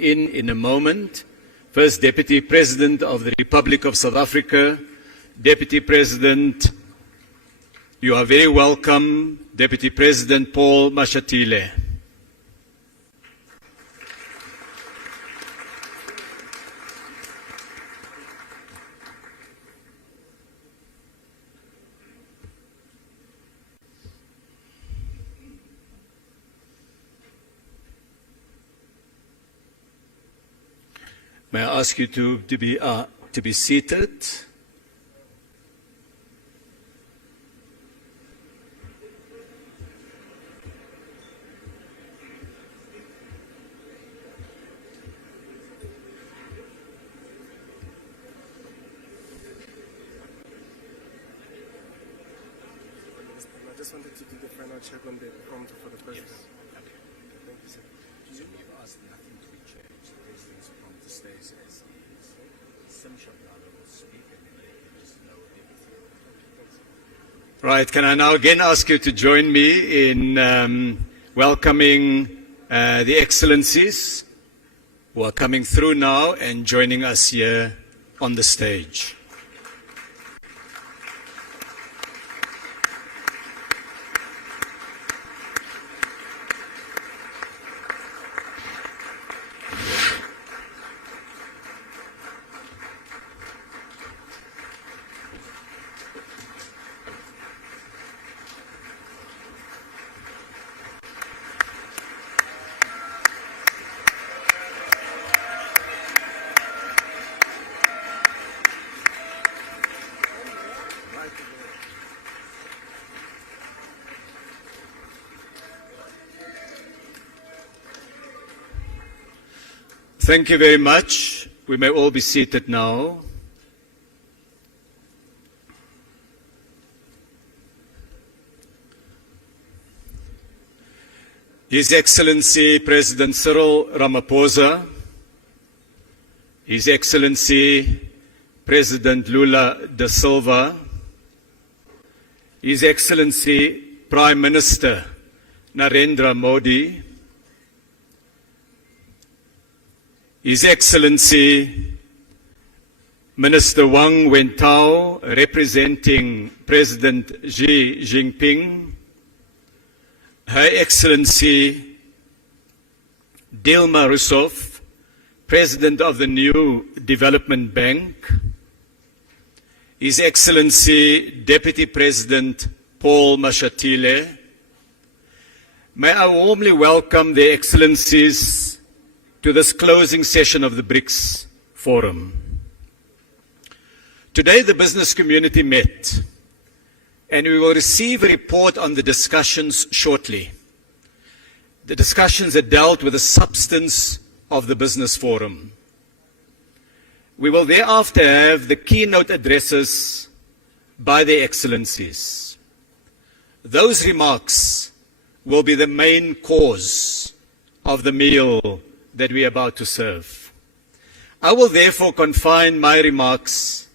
in a moment. First Deputy President of the Republic of South Africa, Deputy President, you are very welcome, Deputy President Paul Mashatile. May I ask you to be seated? I just wanted to do the final check on the prompter for the president. Yes. Okay. Thank you, sir. So you've asked nothing to be changed. The president's prompter stays as is. Tshabalala will speak and then they can just know everything. Right, can I now again ask you to join me in welcoming the Excellencies who are coming through now and joining us here on the stage. Thank you very much. We may all be seated now. His Excellency President Cyril Ramaphosa, His Excellency President Lula da Silva, His Excellency Prime Minister Narendra Modi, His Excellency Minister Wang Wentao, representing President Xi Jinping, Her Excellency Dilma Rousseff, President of the New Development Bank, His Excellency Deputy President Paul Mashatile, may I warmly welcome the Excellencies to this closing session of the BRICS Forum. Today the business community met, and we will receive a report on the discussions shortly. The discussions that dealt with the substance of the business forum. We will thereafter have the keynote addresses by the Excellencies. Those remarks will be the main cause of the meal that we are about to serve. I will therefore confine my remarks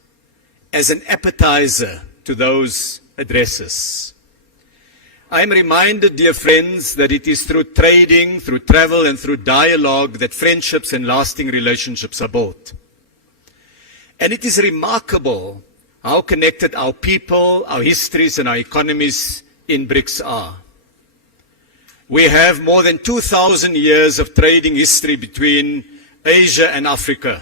as an appetizer to those addresses. I am reminded, dear friends, that it is through trading, through travel, and through dialogue that friendships and lasting relationships are built. And it is remarkable how connected our people, our histories, and our economies in BRICS are. We have more than 2,000 years of trading history between Asia and Africa,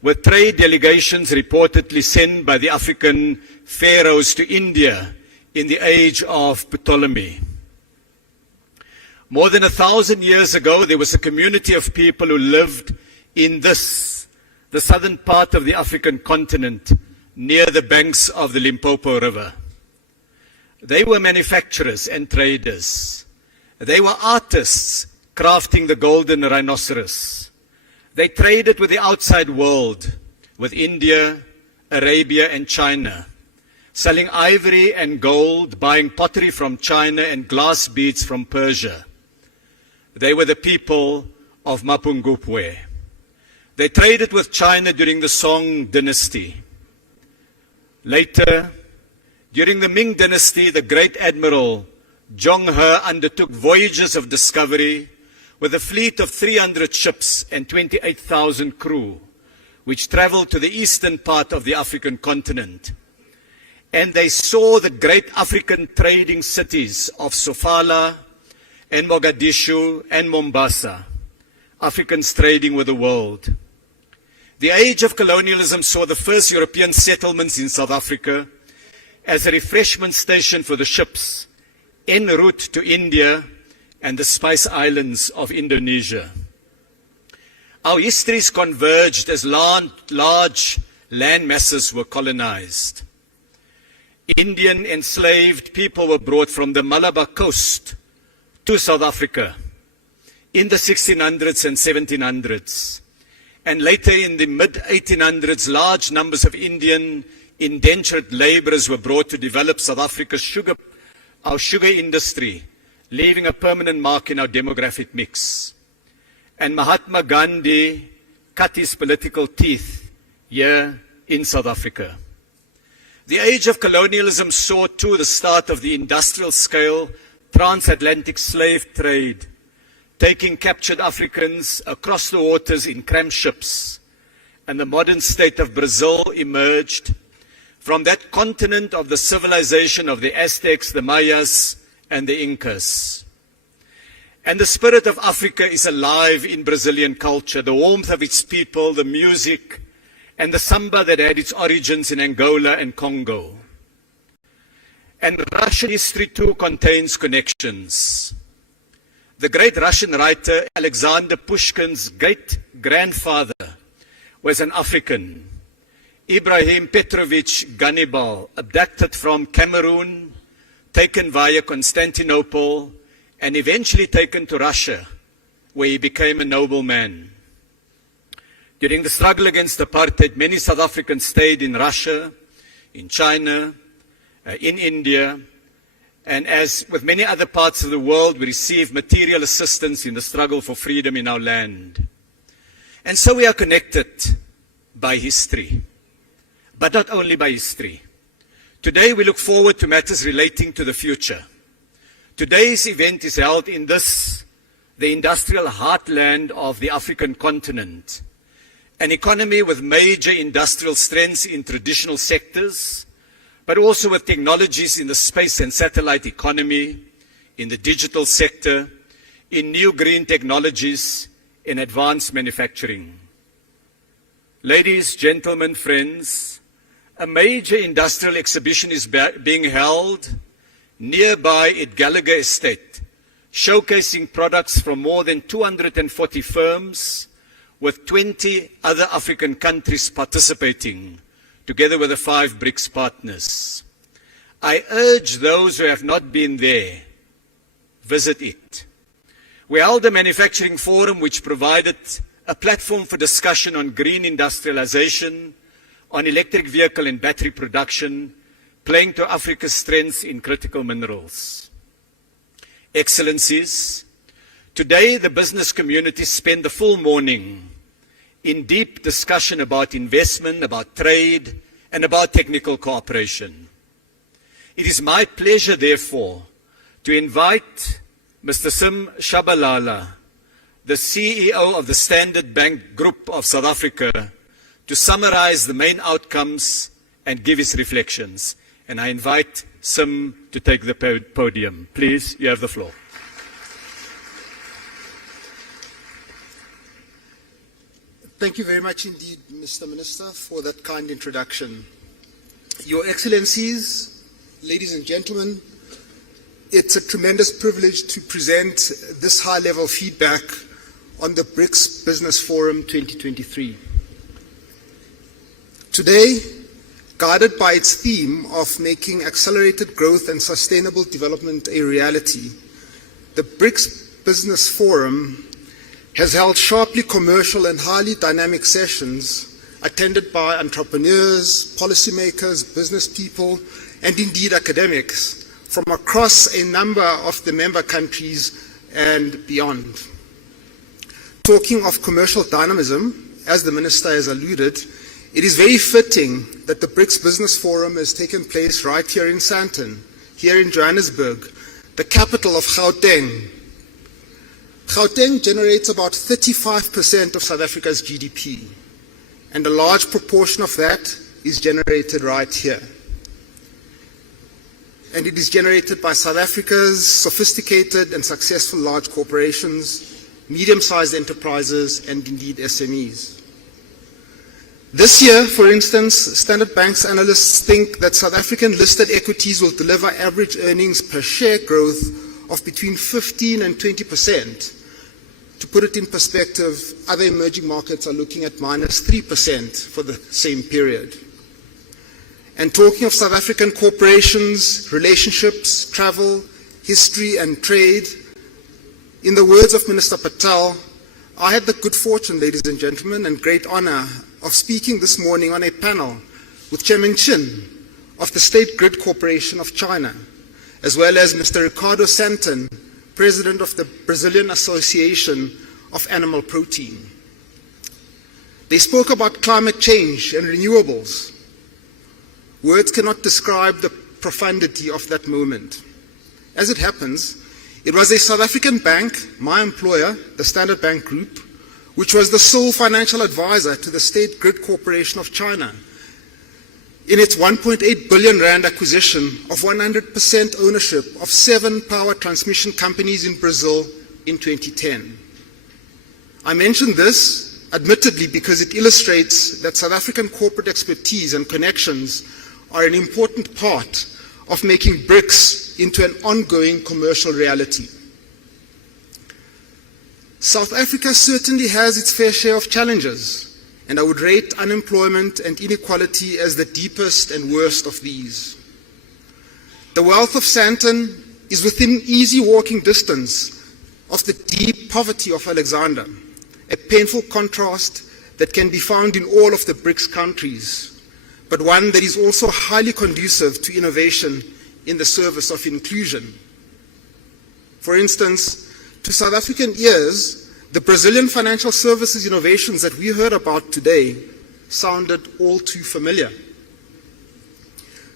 with trade delegations reportedly sent by the African pharaohs to India in the age of Ptolemy. More than 1,000 years ago, there was a community of people who lived in the southern part of the African continent, near the banks of the Limpopo River. They were manufacturers and traders. They were artists crafting the golden rhinoceros. They traded with the outside world, with India, Arabia, and China, selling ivory and gold, buying pottery from China and glass beads from Persia. They were the people of Mapungubwe. They traded with China during the Song dynasty. Later, during the Ming dynasty, the great admiral Zhong He undertook voyages of discovery with a fleet of 300 ships and 28,000 crew, which traveled to the eastern part of the African continent. And they saw the great African trading cities of Sofala and Mogadishu and Mombasa, Africans trading with the world. The age of colonialism saw the first European settlements in South Africa as a refreshment station for the ships en route to India and the Spice Islands of Indonesia. Our histories converged as large land masses were colonized. Indian enslaved people were brought from the Malabar coast to South Africa in the 1600s and 1700s. And later in the mid-1800s, large numbers of Indian indentured laborers were brought to develop South Africa's our sugar industry, leaving a permanent mark in our demographic mix. And Mahatma Gandhi cut his political teeth here in South Africa. The age of colonialism saw too the start of the industrial scale transatlantic slave trade, taking captured Africans across the waters in cramped ships. And the modern state of Brazil emerged from that continent of the civilization of the Aztecs, the Mayas, and the Incas. And the spirit of Africa is alive in Brazilian culture, the warmth of its people, the music, and the samba that had its origins in Angola and Congo. And Russian history too contains connections. The great Russian writer Alexander Pushkin's great-grandfather was an African, Ebrahim Petrovich Ganibal, abducted from Cameroon, taken via Constantinople, and eventually taken to Russia, where he became a nobleman. During the struggle against apartheid, many South Africans stayed in Russia, in China, in India, and as with many other parts of the world, we received material assistance in the struggle for freedom in our land. And so we are connected by history, but not only by history. Today we look forward to matters relating to the future. Today's event is held in the industrial heartland of the African continent, an economy with major industrial strengths in traditional sectors, but also with technologies in the space and satellite economy, in the digital sector, in new green technologies, in advanced manufacturing. Ladies, gentlemen, friends, a major industrial exhibition is being held nearby at Gallagher Estate, showcasing products from more than 240 firms, with 20 other African countries participating, together with the 5 BRICS partners. I urge those who have not been there, visit it. We held a manufacturing forum which provided a platform for discussion on green industrialization, on electric vehicle and battery production, playing to Africa's strengths in critical minerals. Excellencies, today the business community spent the full morning in deep discussion about investment, about trade, and about technical cooperation. It is my pleasure, therefore, to invite Mr. Tshabalala, the CEO of the Standard Bank Group of South Africa, to summarize the main outcomes and give his reflections. And I invite Sim to take the podium. Please, you have the floor. Thank you very much indeed, Mr. Minister, for that kind introduction. Your Excellencies, ladies and gentlemen, it's a tremendous privilege to present this high-level feedback on the BRICS Business Forum 2023. Today, guided by its theme of making accelerated growth and sustainable development a reality, the BRICS Business Forum has held sharply commercial and highly dynamic sessions attended by entrepreneurs, policymakers, business people, and indeed academics from across a number of the member countries and beyond. Talking of commercial dynamism, as the Minister has alluded, it is very fitting that the BRICS Business Forum has taken place right here in Sandton, here in Johannesburg, the capital of Gauteng, Gauteng generates about 35% of South Africa's GDP, and a large proportion of that is generated right here. And it is generated by South Africa's sophisticated and successful large corporations, medium-sized enterprises, and indeed SMEs. This year, for instance, Standard Bank's analysts think that South African listed equities will deliver average earnings per share growth of between 15 and 20%. To put it in perspective, other emerging markets are looking at minus 3% for the same period. And talking of South African corporations, relationships, travel, history, and trade, in the words of Minister Patel, I had the good fortune, ladies and gentlemen, and great honor of speaking this morning on a panel with Chairman Qin of the State Grid Corporation of China, as well as Mr. Ricardo Santon, President of the Brazilian Association of Animal Protein. They spoke about climate change and renewables. Words cannot describe the profundity of that moment. As it happens, it was a South African bank, my employer, the Standard Bank Group, which was the sole financial advisor to the State Grid Corporation of China in its 1.8 billion rand acquisition of 100% ownership of 7 power transmission companies in Brazil in 2010. I mention this, admittedly, because it illustrates that South African corporate expertise and connections are an important part of making BRICS into an ongoing commercial reality. South Africa certainly has its fair share of challenges, and I would rate unemployment and inequality as the deepest and worst of these. The wealth of Sandton is within easy walking distance of the deep poverty of Alexander, a painful contrast that can be found in all of the BRICS countries, but one that is also highly conducive to innovation in the service of inclusion. For instance, to South African ears, the Brazilian financial services innovations that we heard about today sounded all too familiar.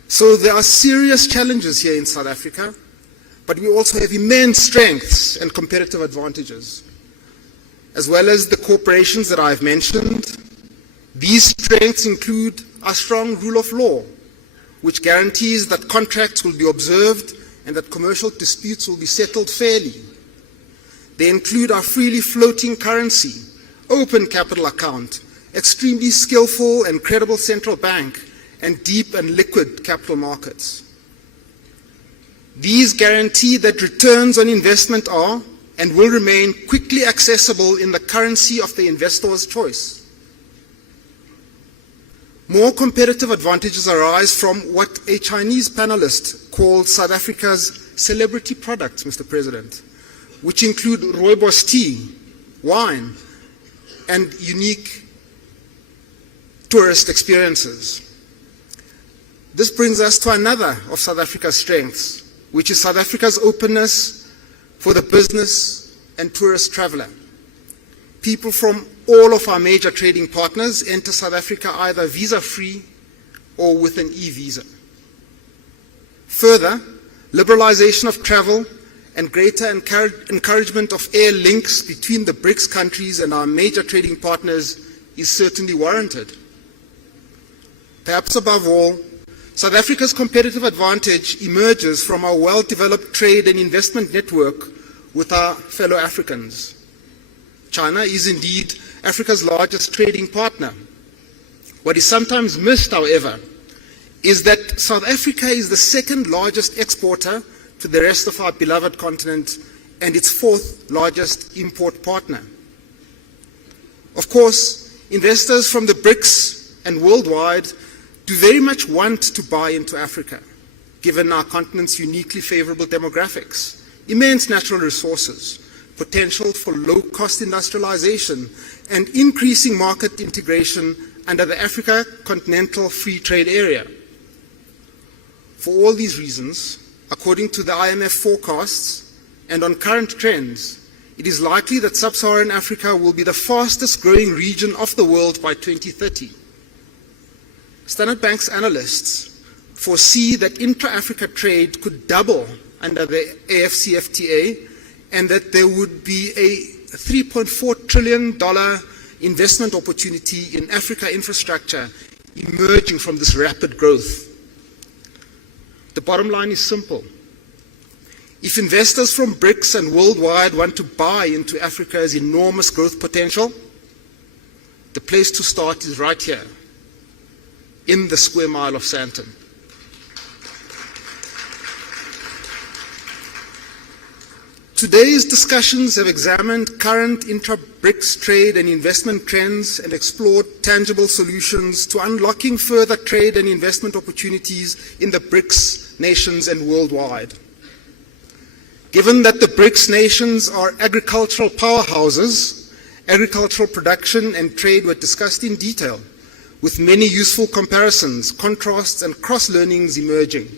So there are serious challenges here in South Africa, but we also have immense strengths and competitive advantages. As well as the corporations that I've mentioned, these strengths include a strong rule of law, which guarantees that contracts will be observed and that commercial disputes will be settled fairly. They include our freely floating currency, open capital account, extremely skillful and credible central bank, and deep and liquid capital markets. These guarantee that returns on investment are and will remain quickly accessible in the currency of the investor's choice. More competitive advantages arise from what a Chinese panelist called South Africa's celebrity products, Mr. President, which include rooibos tea, wine, and unique tourist experiences. This brings us to another of South Africa's strengths, which is South Africa's openness for the business and tourist traveler. People from all of our major trading partners enter South Africa either visa-free or with an e-visa. Further, liberalization of travel and greater encouragement of air links between the BRICS countries and our major trading partners is certainly warranted. Perhaps above all, South Africa's competitive advantage emerges from our well-developed trade and investment network with our fellow Africans. China is indeed Africa's largest trading partner. What is sometimes missed, however, is that South Africa is the second largest exporter to the rest of our beloved continent and its fourth largest import partner. Of course, investors from the BRICS and worldwide do very much want to buy into Africa, given our continent's uniquely favorable demographics, immense natural resources, potential for low-cost industrialization, and increasing market integration under the Africa Continental Free Trade Area. For all these reasons, according to the IMF forecasts and on current trends, it is likely that sub-Saharan Africa will be the fastest growing region of the world by 2030. Standard Bank's analysts foresee that intra-Africa trade could double under the AFCFTA and that there would be a $3.4 trillion investment opportunity in Africa infrastructure emerging from this rapid growth. The bottom line is simple. If investors from BRICS and worldwide want to buy into Africa's enormous growth potential, the place to start is right here, in the square mile of Sandton. Today's discussions have examined current intra-BRICS trade and investment trends and explored tangible solutions to unlocking further trade and investment opportunities in the BRICS nations and worldwide. Given that the BRICS nations are agricultural powerhouses, agricultural production and trade were discussed in detail, with many useful comparisons, contrasts, and cross-learnings emerging.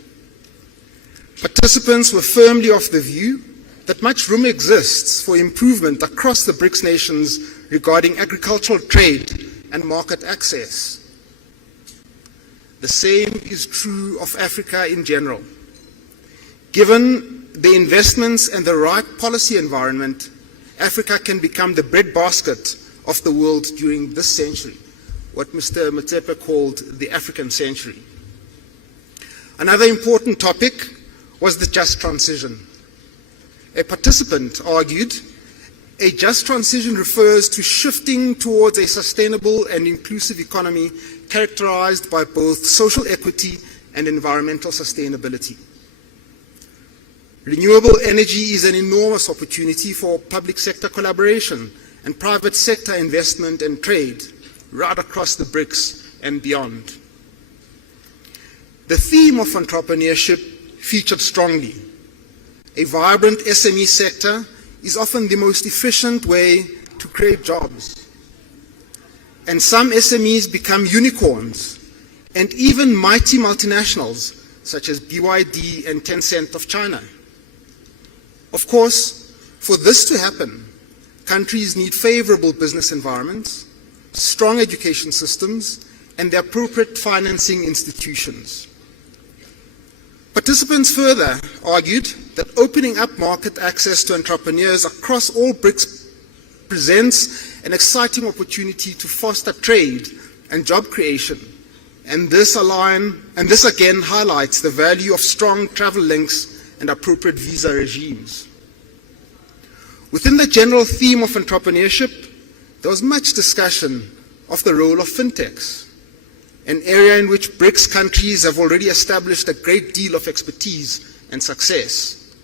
Participants were firmly of the view that much room exists for improvement across the BRICS nations regarding agricultural trade and market access. The same is true of Africa in general. Given the investments and the right policy environment, Africa can become the breadbasket of the world during this century, what Mr. Motsepe called the African century. Another important topic was the just transition. A participant argued, a just transition refers to shifting towards a sustainable and inclusive economy characterized by both social equity and environmental sustainability. Renewable energy is an enormous opportunity for public sector collaboration and private sector investment and trade right across the BRICS and beyond. The theme of entrepreneurship featured strongly. A vibrant SME sector is often the most efficient way to create jobs. And some SMEs become unicorns, and even mighty multinationals, such as BYD and Tencent of China. Of course, for this to happen, countries need favorable business environments, strong education systems, and the appropriate financing institutions. Participants further argued that opening up market access to entrepreneurs across all BRICS presents an exciting opportunity to foster trade and job creation, and this again highlights the value of strong travel links and appropriate visa regimes. Within the general theme of entrepreneurship, there was much discussion of the role of fintechs, an area in which BRICS countries have already established a great deal of expertise and success.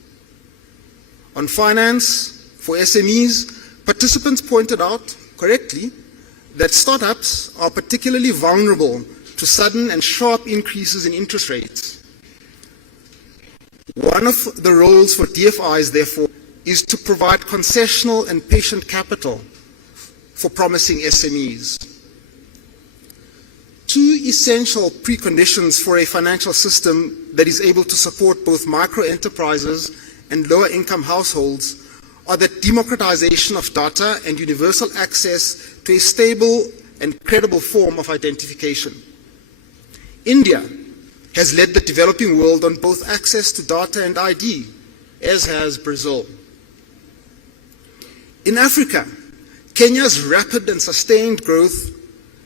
On finance for SMEs, participants pointed out, correctly, that startups are particularly vulnerable to sudden and sharp increases in interest rates. One of the roles for DFIs, therefore, is to provide concessional and patient capital for promising SMEs. Two essential preconditions for a financial system that is able to support both micro-enterprises and lower-income households are the democratization of data and universal access to a stable and credible form of identification. India has led the developing world on both access to data and ID, as has Brazil. In Africa, Kenya's rapid and sustained growth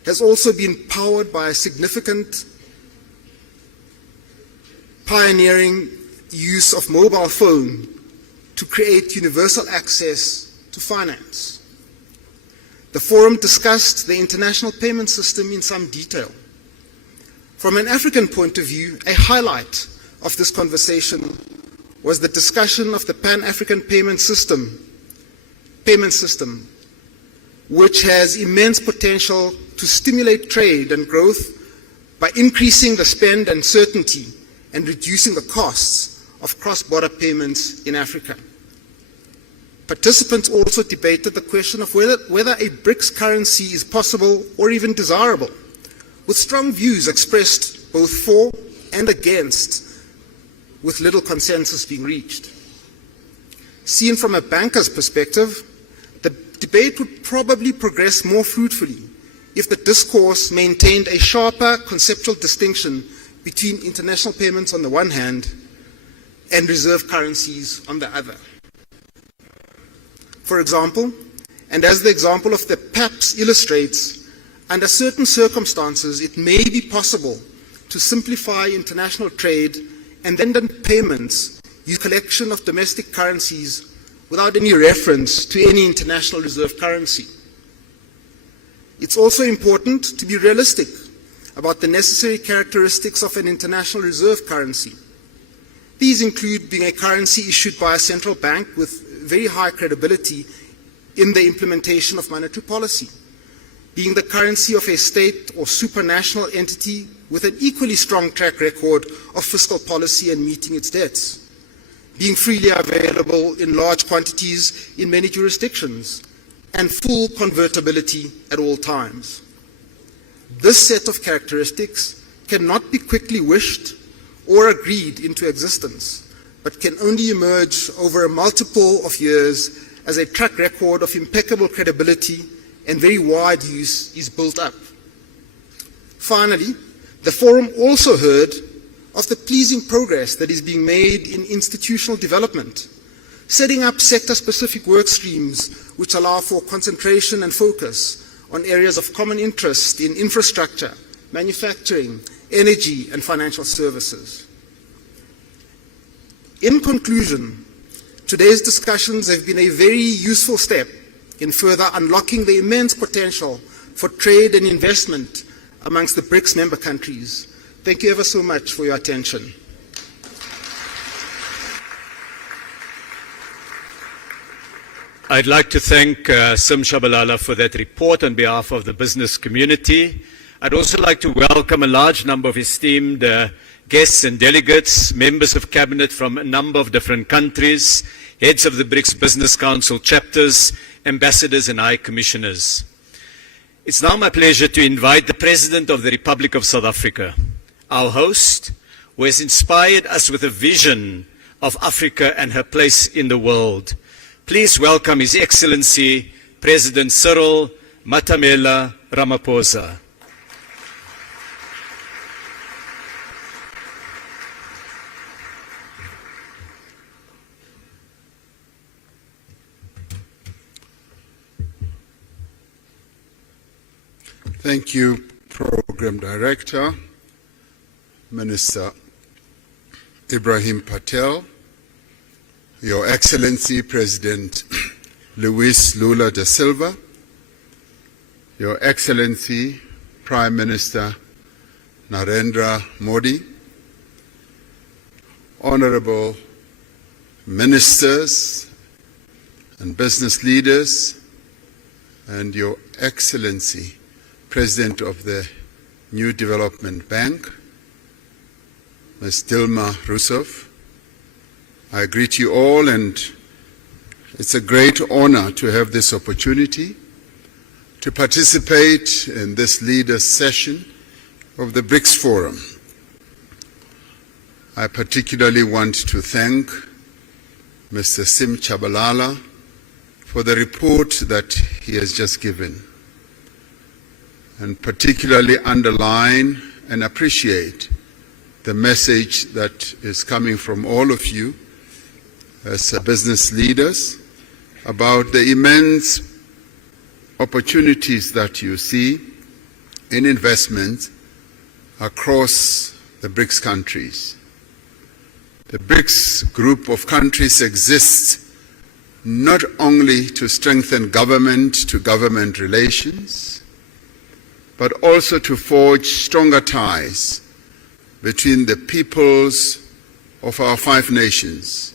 has also been powered by a significant pioneering use of mobile phone to create universal access to finance. The forum discussed the international payment system in some detail. From an African point of view, a highlight of this conversation was the discussion of the Pan-African payment system, which has immense potential to stimulate trade and growth by increasing the spend and certainty and reducing the costs of cross-border payments in Africa. Participants also debated the question of whether a BRICS currency is possible or even desirable, with strong views expressed both for and against, with little consensus being reached. Seen from a banker's perspective, the debate would probably progress more fruitfully if the discourse maintained a sharper conceptual distinction between international payments on the one hand and reserve currencies on the other. For example, and as the example of the PAPS illustrates, under certain circumstances it may be possible to simplify international trade and then payments use collection of domestic currencies without any reference to any international reserve currency. It's also important to be realistic about the necessary characteristics of an international reserve currency. These include being a currency issued by a central bank with very high credibility in the implementation of monetary policy, being the currency of a state or supranational entity with an equally strong track record of fiscal policy and meeting its debts, being freely available in large quantities in many jurisdictions, and full convertibility at all times. This set of characteristics cannot be quickly wished or agreed into existence, but can only emerge over a multiple of years as a track record of impeccable credibility and very wide use is built up. Finally, the Forum also heard of the pleasing progress that is being made in institutional development, setting up sector-specific work streams which allow for concentration and focus on areas of common interest in infrastructure, manufacturing, energy, and financial services. In conclusion, today's discussions have been a very useful step in further unlocking the immense potential for trade and investment amongst the BRICS member countries. Thank you ever so much for your attention. I'd like to thank Tshabalala for that report on behalf of the business community. I'd also like to welcome a large number of esteemed guests and delegates, members of cabinet from a number of different countries, heads of the BRICS Business Council chapters, ambassadors and high commissioners. It's now my pleasure to invite the President of the Republic of South Africa, our host, who has inspired us with a vision of Africa and her place in the world. Please welcome His Excellency, President Cyril Matamela Ramaphosa. Thank you, Program Director, Minister Ebrahim Patel, Your Excellency President Luis Lula da Silva, Your Excellency Prime Minister Narendra Modi, Honorable Ministers and business leaders, and Your Excellency President of the New Development Bank, Ms. Dilma Rousseff. I greet you all, and it's a great honor to have this opportunity to participate in this leaders' session of the BRICS Forum. I particularly want to thank Mr. Tshabalala for the report that he has just given, and particularly underline and appreciate the message that is coming from all of you as business leaders about the immense opportunities that you see in investment across the BRICS countries. The BRICS group of countries exists not only to strengthen government-to-government relations, but also to forge stronger ties between the peoples of our 5 nations.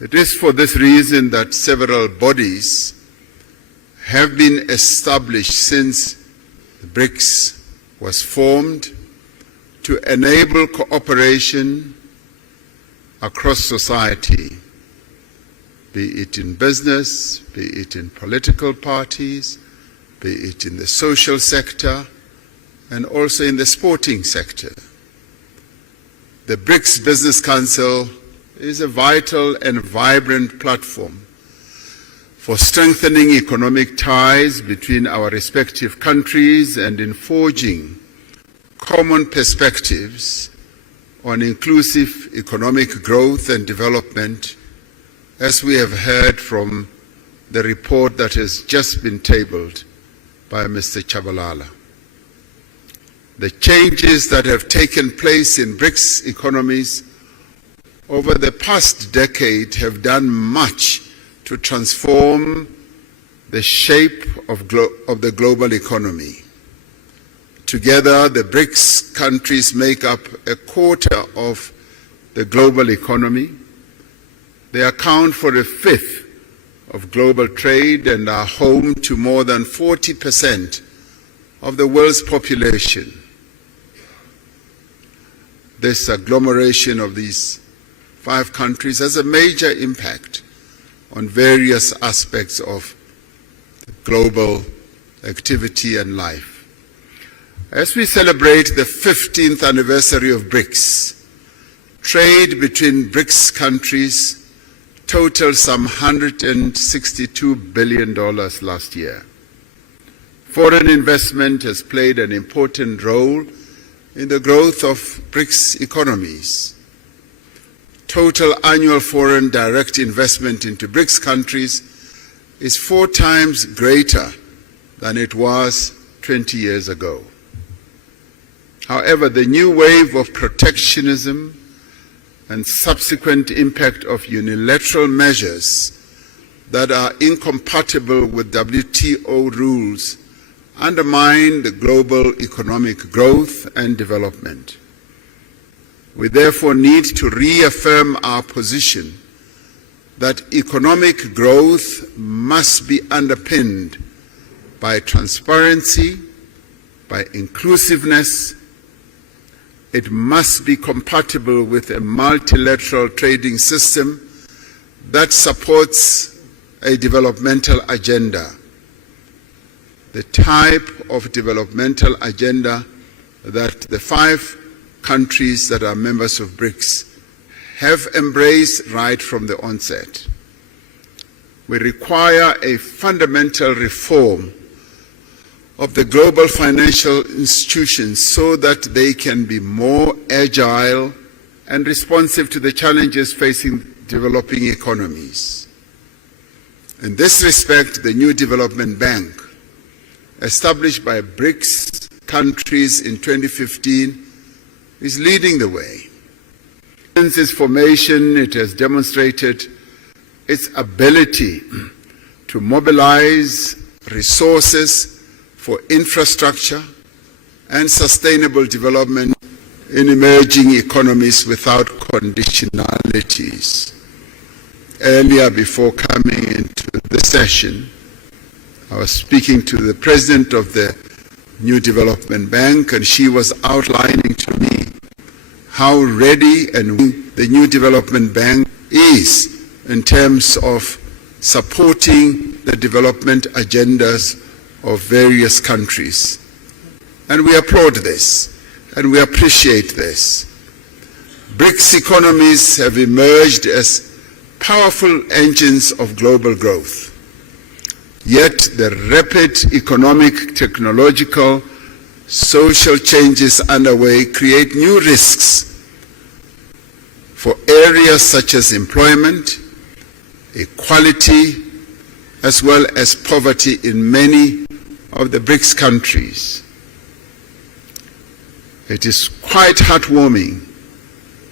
It is for this reason that several bodies have been established since the BRICS was formed to enable cooperation across society, be it in business, be it in political parties, be it in the social sector, and also in the sporting sector. The BRICS Business Council is a vital and vibrant platform for strengthening economic ties between our respective countries and in forging common perspectives on inclusive economic growth and development, as we have heard from the report that has just been tabled by Mr. Tshabalala. The changes that have taken place in BRICS economies over the past decade have done much to transform the shape of the global economy. Together, the BRICS countries make up a quarter of the global economy. They account for a fifth of global trade and are home to more than 40% of the world's population. This agglomeration of these 5 countries has a major impact on various aspects of global activity and life. As we celebrate the 15th anniversary of BRICS, trade between BRICS countries totaled some $162 billion last year. Foreign investment has played an important role in the growth of BRICS economies. Total annual foreign direct investment into BRICS countries is 4 times greater than it was 20 years ago. However, the new wave of protectionism and subsequent impact of unilateral measures that are incompatible with WTO rules undermine the global economic growth and development. We therefore need to reaffirm our position that economic growth must be underpinned by transparency, by inclusiveness. It must be compatible with a multilateral trading system that supports a developmental agenda, the type of developmental agenda that the 5 countries that are members of BRICS have embraced right from the onset. We require a fundamental reform of the global financial institutions so that they can be more agile and responsive to the challenges facing developing economies. In this respect, the new development bank, established by BRICS countries in 2015, is leading the way. Since its formation, it has demonstrated its ability to mobilize resources for infrastructure and sustainable development in emerging economies without conditionalities. Earlier, before coming into the session, I was speaking to the president of the New Development Bank, and she was outlining to me how ready and the New Development Bank is in terms of supporting the development agendas of various countries. And we applaud this, and we appreciate this. BRICS economies have emerged as powerful engines of global growth. Yet the rapid economic, technological, social changes underway create new risks for areas such as employment, equality, as well as poverty in many of the BRICS countries. It is quite heartwarming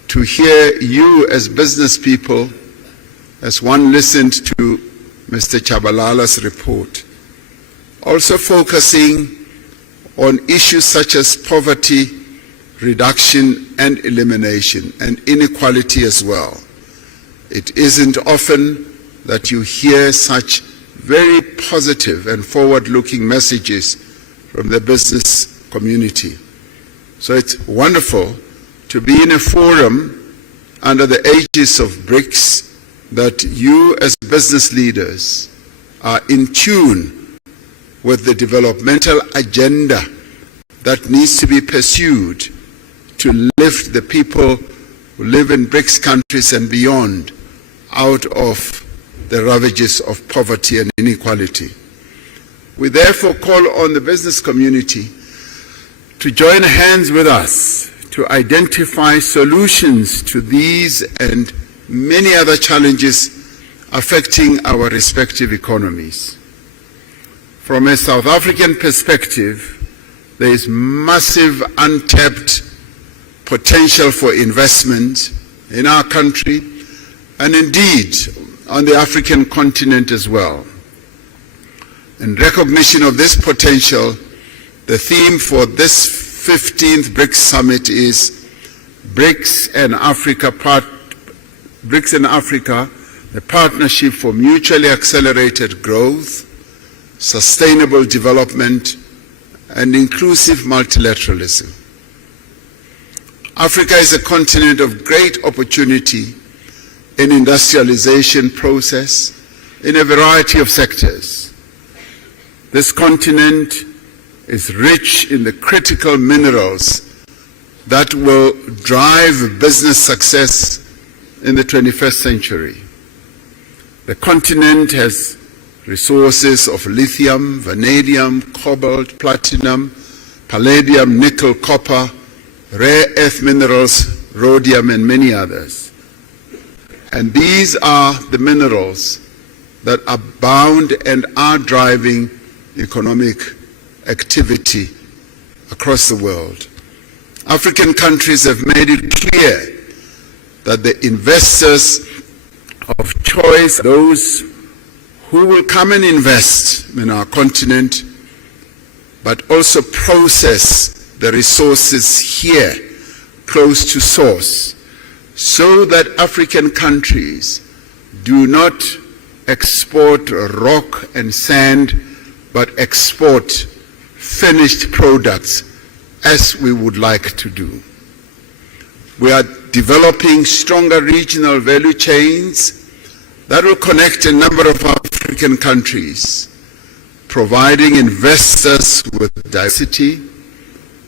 to hear you as business people, as one listened to Mr. Tshabalala's report, also focusing on issues such as poverty reduction and elimination, and inequality as well. It isn't often that you hear such very positive and forward-looking messages from the business community. So it's wonderful to be in a forum under the aegis of BRICS that you as business leaders are in tune with the developmental agenda that needs to be pursued to lift the people who live in BRICS countries and beyond out of the ravages of poverty and inequality. We therefore call on the business community to join hands with us to identify solutions to these and many other challenges affecting our respective economies. From a South African perspective, there is massive untapped potential for investment in our country and indeed on the African continent as well. In recognition of this potential, the theme for this 15th BRICS Summit is BRICS and Africa, the partnership for mutually accelerated growth, sustainable development, and inclusive multilateralism. Africa is a continent of great opportunity in industrialization process in a variety of sectors. This continent is rich in the critical minerals that will drive business success in the 21st century. The continent has resources of lithium, vanadium, cobalt, platinum, palladium, nickel, copper, rare earth minerals, rhodium, and many others. And these are the minerals that are bound and are driving economic activity across the world. African countries have made it clear that the investors of choice, those who will come and invest in our continent, but also process the resources here close to source, so that African countries do not export rock and sand, but export finished products as we would like to do. We are developing stronger regional value chains that will connect a number of African countries, providing investors with diversity,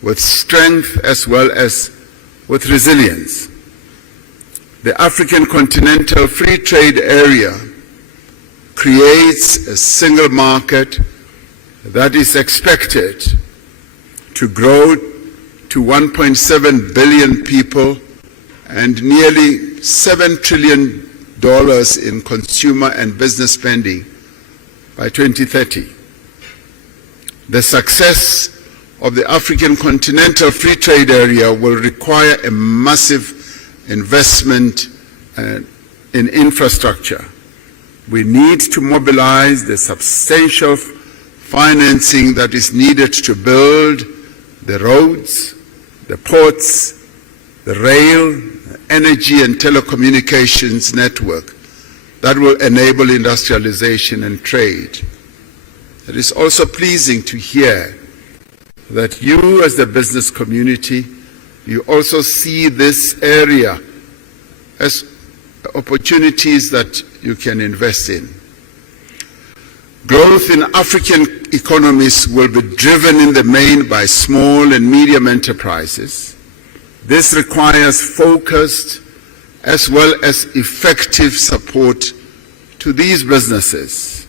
with strength as well as with resilience. The African Continental Free Trade Area creates a single market that is expected to grow to 1.7 billion people and nearly $7 trillion in consumer and business spending by 2030. The success of the African Continental Free Trade Area will require a massive investment in infrastructure. We need to mobilize the substantial financing that is needed to build the roads, the ports, the rail, the energy and telecommunications network that will enable industrialization and trade. It is also pleasing to hear that you as the business community, you also see this area as opportunities that you can invest in. Growth in African economies will be driven in the main by small and medium enterprises. This requires focused as well as effective support to these businesses.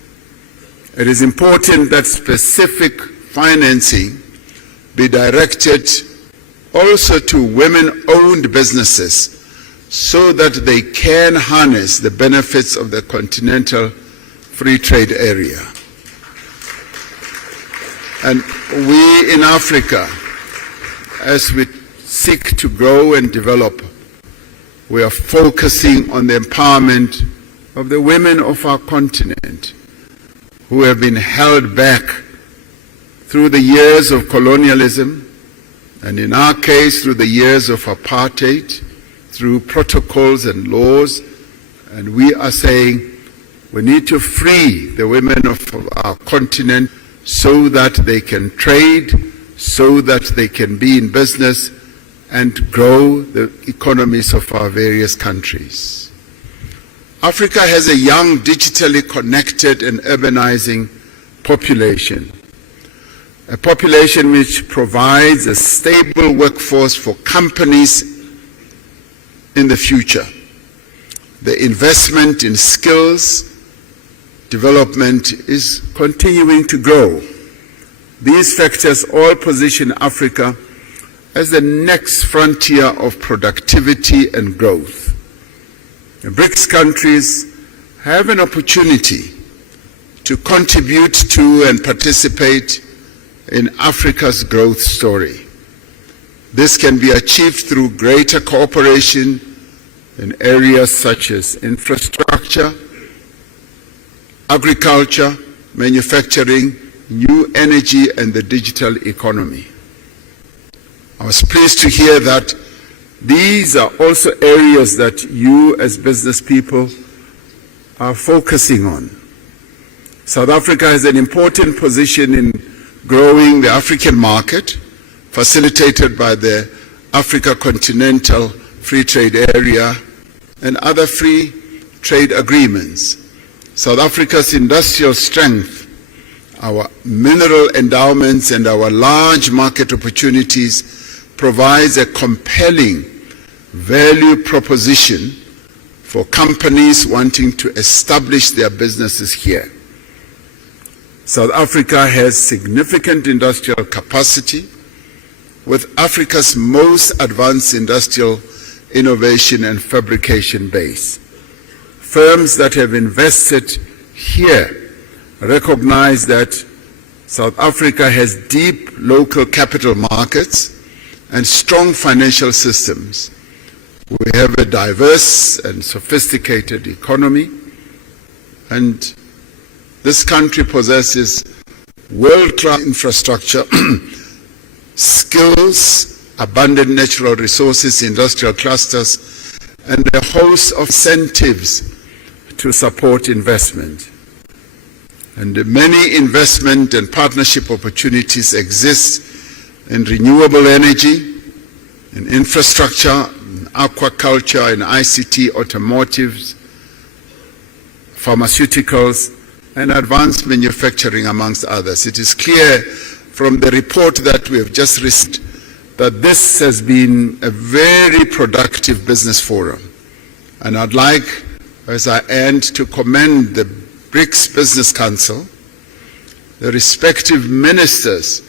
It is important that specific financing be directed also to women-owned businesses so that they can harness the benefits of the Continental Free Trade Area. And we in Africa, as we seek to grow and develop, we are focusing on the empowerment of the women of our continent who have been held back through the years of colonialism, and in our case, through the years of apartheid, through protocols and laws. And we are saying we need to free the women of our continent so that they can trade, so that they can be in business and grow the economies of our various countries. Africa has a young, digitally connected and urbanizing population. A population which provides a stable workforce for companies in the future. The investment in skills development is continuing to grow. These factors all position Africa as the next frontier of productivity and growth. The BRICS countries have an opportunity to contribute to and participate in Africa's growth story. This can be achieved through greater cooperation in areas such as infrastructure, agriculture, manufacturing, new energy, and the digital economy. I was pleased to hear that these are also areas that you as business people are focusing on. South Africa has an important position in growing the African market, facilitated by the Africa Continental Free Trade Area and other free trade agreements. South Africa's industrial strength, our mineral endowments, and our large market opportunities provides a compelling value proposition for companies wanting to establish their businesses here. South Africa has significant industrial capacity, with Africa's most advanced industrial innovation and fabrication base. Firms that have invested here recognize that South Africa has deep local capital markets and strong financial systems. We have a diverse and sophisticated economy, and this country possesses world-class infrastructure, skills, abundant natural resources, industrial clusters, and a host of incentives to support investment. And many investment and partnership opportunities exist in renewable energy, in infrastructure, in aquaculture, in ICT, automotives, pharmaceuticals, and advanced manufacturing, amongst others. It is clear from the report that we have just received that this has been a very productive business forum. And I'd like, as I end, to commend the BRICS Business Council, the respective ministers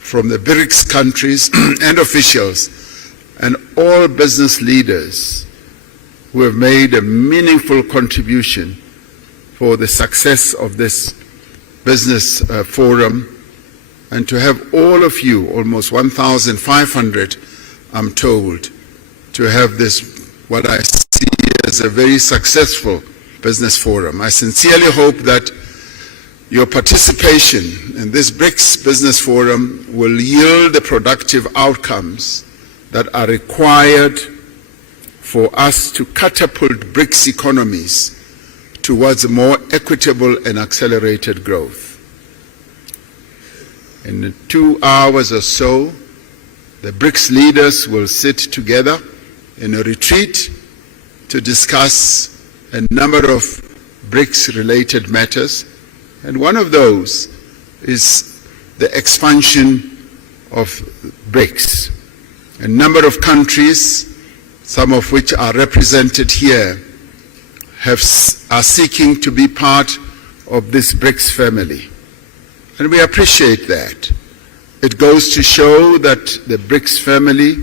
from the BRICS countries and officials, and all business leaders who have made a meaningful contribution for the success of this business forum, and to have all of you, almost 1,500, I'm told, to have this, what I see as a very successful business forum. I sincerely hope that your participation in this BRICS Business Forum will yield the productive outcomes that are required for us to catapult BRICS economies towards more equitable and accelerated growth. In 2 hours or so, the BRICS leaders will sit together in a retreat to discuss a number of BRICS-related matters, and one of those is the expansion of BRICS. A number of countries, some of which are represented here, are seeking to be part of this BRICS family. And we appreciate that. It goes to show that the BRICS family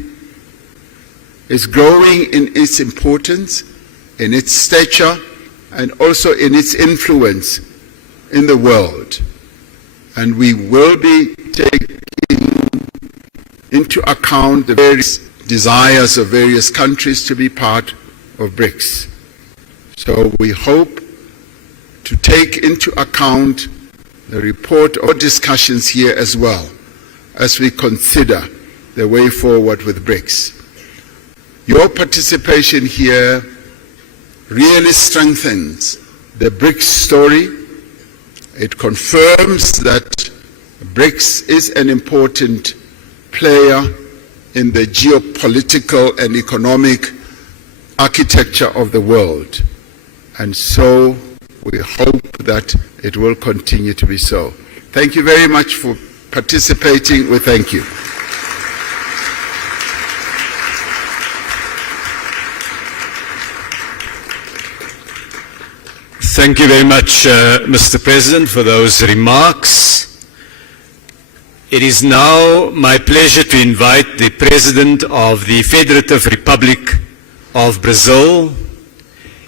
is growing in its importance, in its stature, and also in its influence in the world. And we will be taking into account the various desires of various countries to be part of BRICS. So we hope to take into account the report or discussions here as well as we consider the way forward with BRICS. Your participation here really strengthens the BRICS story. It confirms that BRICS is an important player in the geopolitical and economic architecture of the world. And so we hope that it will continue to be so. Thank you very much for participating. We thank you. Thank you very much, Mr. President, for those remarks. It is now my pleasure to invite the President of the Federative Republic of Brazil,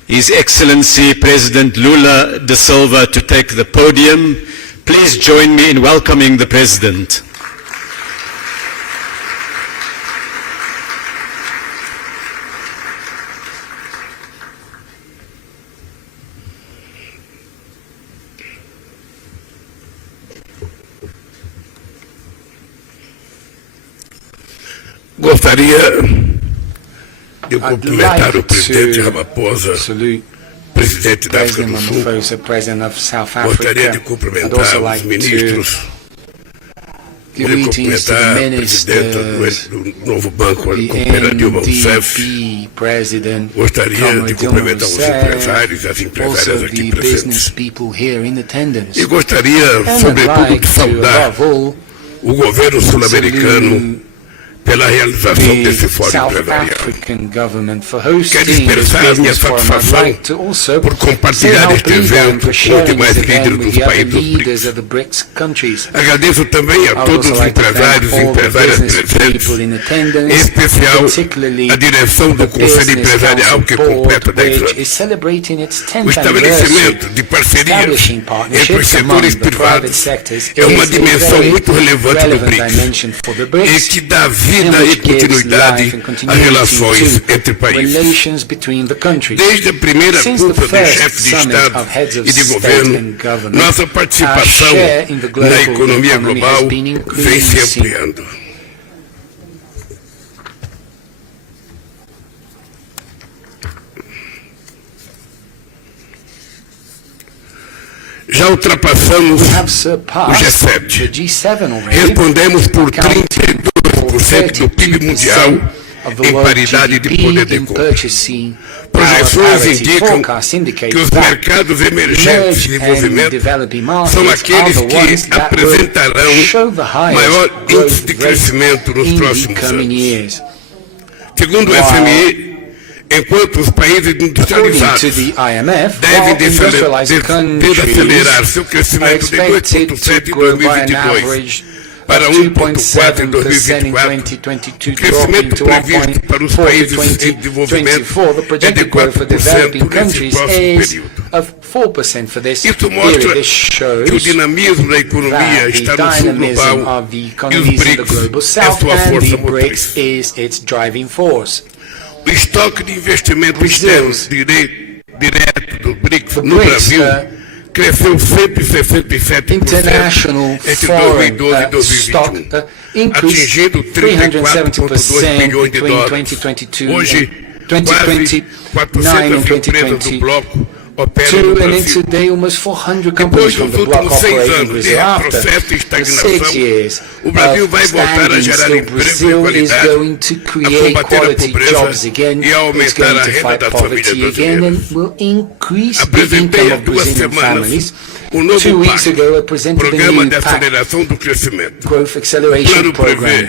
His Excellency President Lula da Silva to take the podium. Please join me in welcoming the President. Gostaria de cumprimentar o presidente Ramaphosa, presidente da África do Sul. Gostaria de cumprimentar os ministros, de cumprimentar a presidenta do novo Banco Cooperativo, o CEF. Gostaria de cumprimentar os empresários e as empresárias aqui presentes. E gostaria, sobretudo, de saudar o governo sul-americano pela realização desse fórum empresarial. Quero expressar a minha satisfação por compartilhar este evento com os demais líderes dos países dos BRICS. Agradeço também a todos os empresários e empresárias presentes, em especial a direção do Conselho Empresarial, que completa 10 anos. O estabelecimento de parcerias entre os setores privados é uma dimensão muito relevante do BRICS e que dá vida e continuidade às relações entre países. Desde a primeira cúpula dos chefes de Estado e de governo, nossa participação na economia global vem se ampliando. Já ultrapassamos o G7. Respondemos por 32% do PIB mundial em paridade de poder de compra. Projeções indicam que os mercados emergentes de desenvolvimento são aqueles que apresentarão maior índice de crescimento nos próximos anos. Segundo o FMI, enquanto os países industrializados devem desacelerar seu crescimento de 2,7% em 2022 para 1,4% em 2024, o crescimento previsto para os países em desenvolvimento é de 4% nesse próximo período. Isso mostra que o dinamismo da economia está no sul global e os BRICS é sua força motriz. O estoque de investimento externo direto do BRICS no Brasil cresceu 167% entre 2012 e 2021, atingindo 34,2 bilhões de dólares. Hoje, quase 400 empresas do bloco operam no Brasil. Depois dos últimos 6 anos de retrocesso e estagnação, o Brasil vai voltar a gerar emprego de qualidade, a combater a pobreza e a aumentar a renda das famílias brasileiras. Apresentei há 2 semanas o novo PAC, Programa de Aceleração do Crescimento. O plano prevê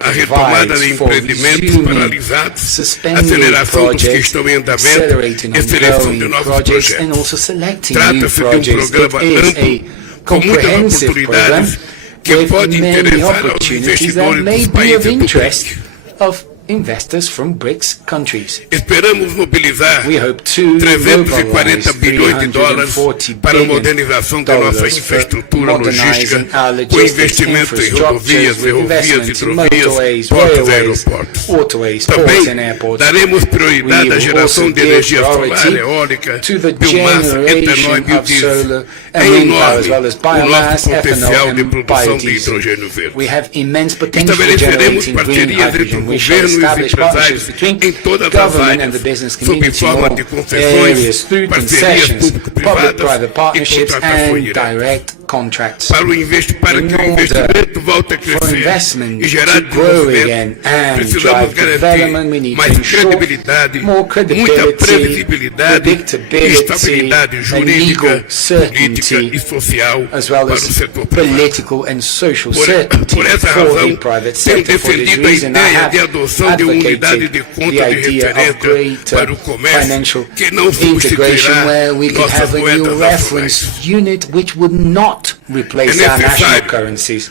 a retomada de empreendimentos paralisados, aceleração dos que estão em andamento e seleção de novos projetos. Trata-se de um programa amplo, com muitas oportunidades, que pode interessar aos investidores dos países do BRICS. investors from BRICS countries. Esperamos mobilizar 340 bilhões de dólares para a modernização da nossa infraestrutura logística, com investimento em rodovias, ferrovias, hidrovias, portos e aeroportos. Também daremos prioridade à geração de energia solar, eólica, biomassa, etanol e biodiesel. É enorme o nosso potencial de produção de hidrogênio verde. Estabeleceremos parcerias entre o governo e os empresários em todas as áreas, sob forma de concessões, parcerias público-privadas e contratações diretas. Para que o investimento volte a crescer e gerar desenvolvimento, precisamos garantir mais credibilidade, muita previsibilidade e estabilidade jurídica, política e social para o setor privado. Por essa razão, temos defendido a ideia de adoção de uma unidade de conta de referência para o comércio que não substituirá nossas moedas nacionais. Unit which would not replace our national currencies.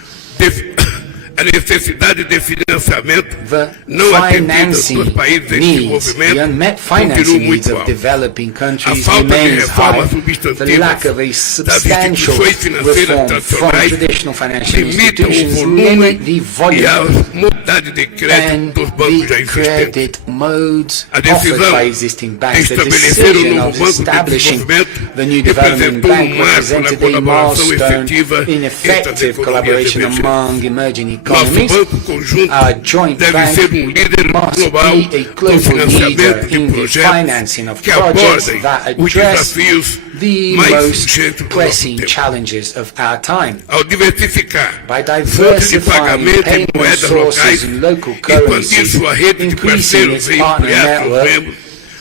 a necessidade de financiamento The não atendida financing dos países em needs, the desenvolvimento unmet continua financing needs muito of alta. developing A countries falta de remains high. reformas The substantivas lack of a das substantial instituições financeiras reform from tradicionais traditional financial limitam o institutions volume limit the e volume a modalidade de crédito and dos bancos já the existentes. credit modes A offered decisão by existing de banks. The estabelecer o decision novo of Banco de establishing Desenvolvimento the new development representou bank marco na represented a colaboração milestone efetiva in entre as effective economias collaboration emergentes. among emerging Nosso economies. banco conjunto Our joint deve bank ser líder must global be a no global leader financiamento de in the projetos financing of que projects abordem that os address desafios the mais most urgentes do nosso pressing tempo. challenges of our time. Ao diversificar By fontes de diversifying pagamento em payment moedas sources locais, in local expandir currencies, sua rede de increasing parceiros its e partner ampliar seus network, membros,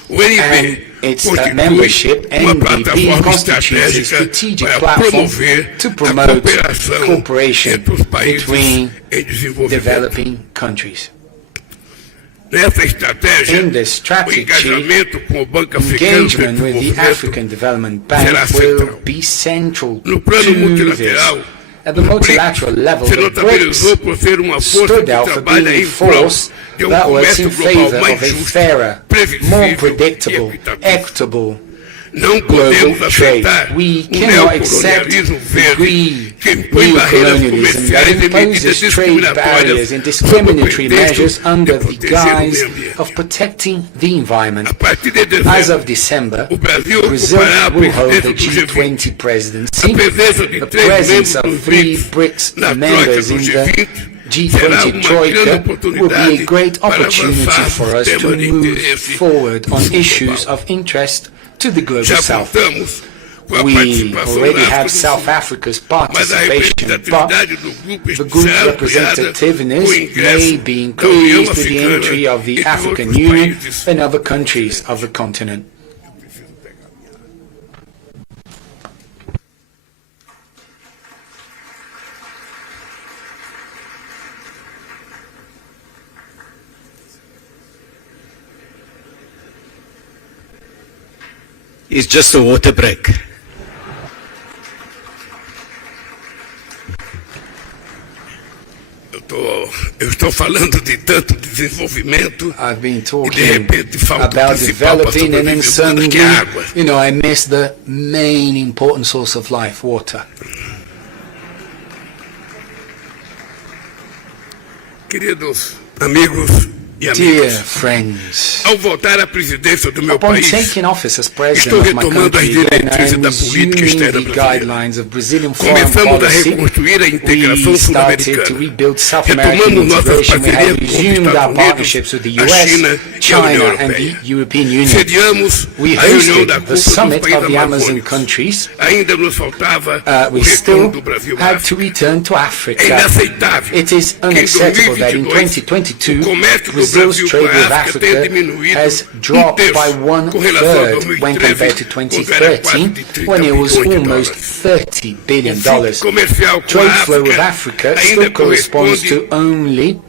o NB and its constitui membership, uma NBB plataforma constitutes a estratégica strategic para platform promover to a promote cooperação cooperation entre os países between em desenvolvimento. developing countries. Nessa estratégia, In this o strategy, engajamento com o Banco Africano de engagement with the Desenvolvimento African Development Bank será will central. be central No plano to this. multilateral, At the multilateral level, se the notabilizou BRICS por ser uma força stood que out for trabalha being em a prol force de that works comércio in global favor mais of a justo, fairer, more previsível predictable, e equitativo. equitable Não podemos global trade. aceitar We um cannot accept neocolonialismo the verde que impõe barreiras neocolonialism that comerciais e medidas imposes trade barriers discriminatórias and sob o discriminatory pretexto measures under de the proteger o guise meio ambiente. of protecting the environment. A partir de As dezembro, of December, o Brasil Brazil ocupará a will hold the presidência do G20. G20 presidency. A presença de The três presence membros of dos 3 BRICS BRICS na troika members do in the G20 será G20 uma grande Troika will be a oportunidade great para opportunity avançar for no us to tema de move interesse forward on issues global. of interest to the global Já south. contamos com a We participação already da have África do South Sul, Africa's mas a participation, but representatividade do grupo the group's será ampliada com representativeness o may ingresso be da União increased with the Africana entry of e the de African outros Union países. and other countries of the continent. Is just a water break. Eu estou falando de tanto desenvolvimento I've been e de talking repente falta o about principal para a developing and then sobrevivência humana, suddenly, que é a água. I miss the main important source of life, water. Queridos amigos e Dear amigas, friends, ao voltar à presidência do meu upon país, taking office as estou president of my retomando as country, then diretrizes I'm da política resuming externa the brasileira. guidelines of Brazilian foreign Começamos a policy. reconstruir a integração We started to sul-americana. rebuild South American Retomamos nossas integration. We have parcerias com os resumed our Estados partnerships with the Unidos, a China US, e a China, União and the Europeia. European Union. Sediamos We a reunião da hosted the cúpula dos summit países of the Amazon amazônicos. countries. Ainda nos faltava o We retorno still do Brasil à had África. to return to É Africa. inaceitável It is que em unacceptable that in 2022 2022, o comércio do Brazil's Brasil trade com a with África tenha Africa diminuído has dropped by com relação a 1/3 when compared to 2013, quando era quase 2013, de 30 when it was bilhões de almost dólares. $30 billion. O fluxo comercial com a Trade flow with África Africa ainda still corresponds corresponde to only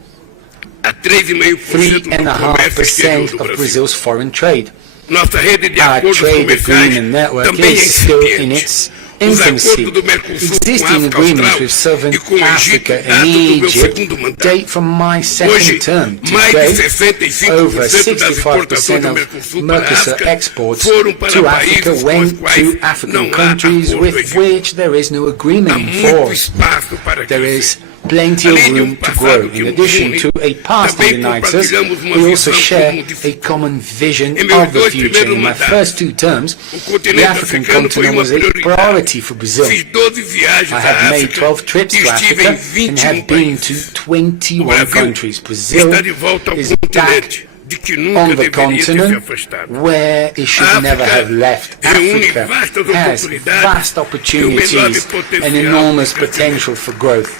a 3,5% do comércio exterior 3.5% do of Brasil. Brazil's foreign trade. Nossa rede de Our acordos trade comerciais agreement network também é is still in incipiente. its Os infancy. acordos do Mercosul com a Existing África agreements Austral with Southern e com o Egito Africa and datam do meu Egypt segundo mandato. date from my second Hoje, term. mais de Today, 65% over das 65% exportações do of Mercosul para a Mercosur África exports foram para to Africa países com os went quais to African não há countries acordo with egípcio. which there is no Há agreement muito for. espaço para There crescer. is plenty of Além de room to passado grow. que In nos addition une, to a past that também unites us, compartilhamos uma we also visão share comum de a common vision Em meus of the dois future. primeiros In my mandatos, first 2 terms, o the continente African africano foi continent uma was a prioridade. priority for Brazil. Fiz 12 viagens I à have made África 12 trips e to estive em Africa and 21 have been to países. 21 O Brasil countries. Brazil está de volta ao is back continente de que nunca on the deveria ter se continent afastado. where it should A never África have left. reúne Africa vastas has oportunidades vast e um enorme opportunities potencial and enormous de crescimento. potential for growth.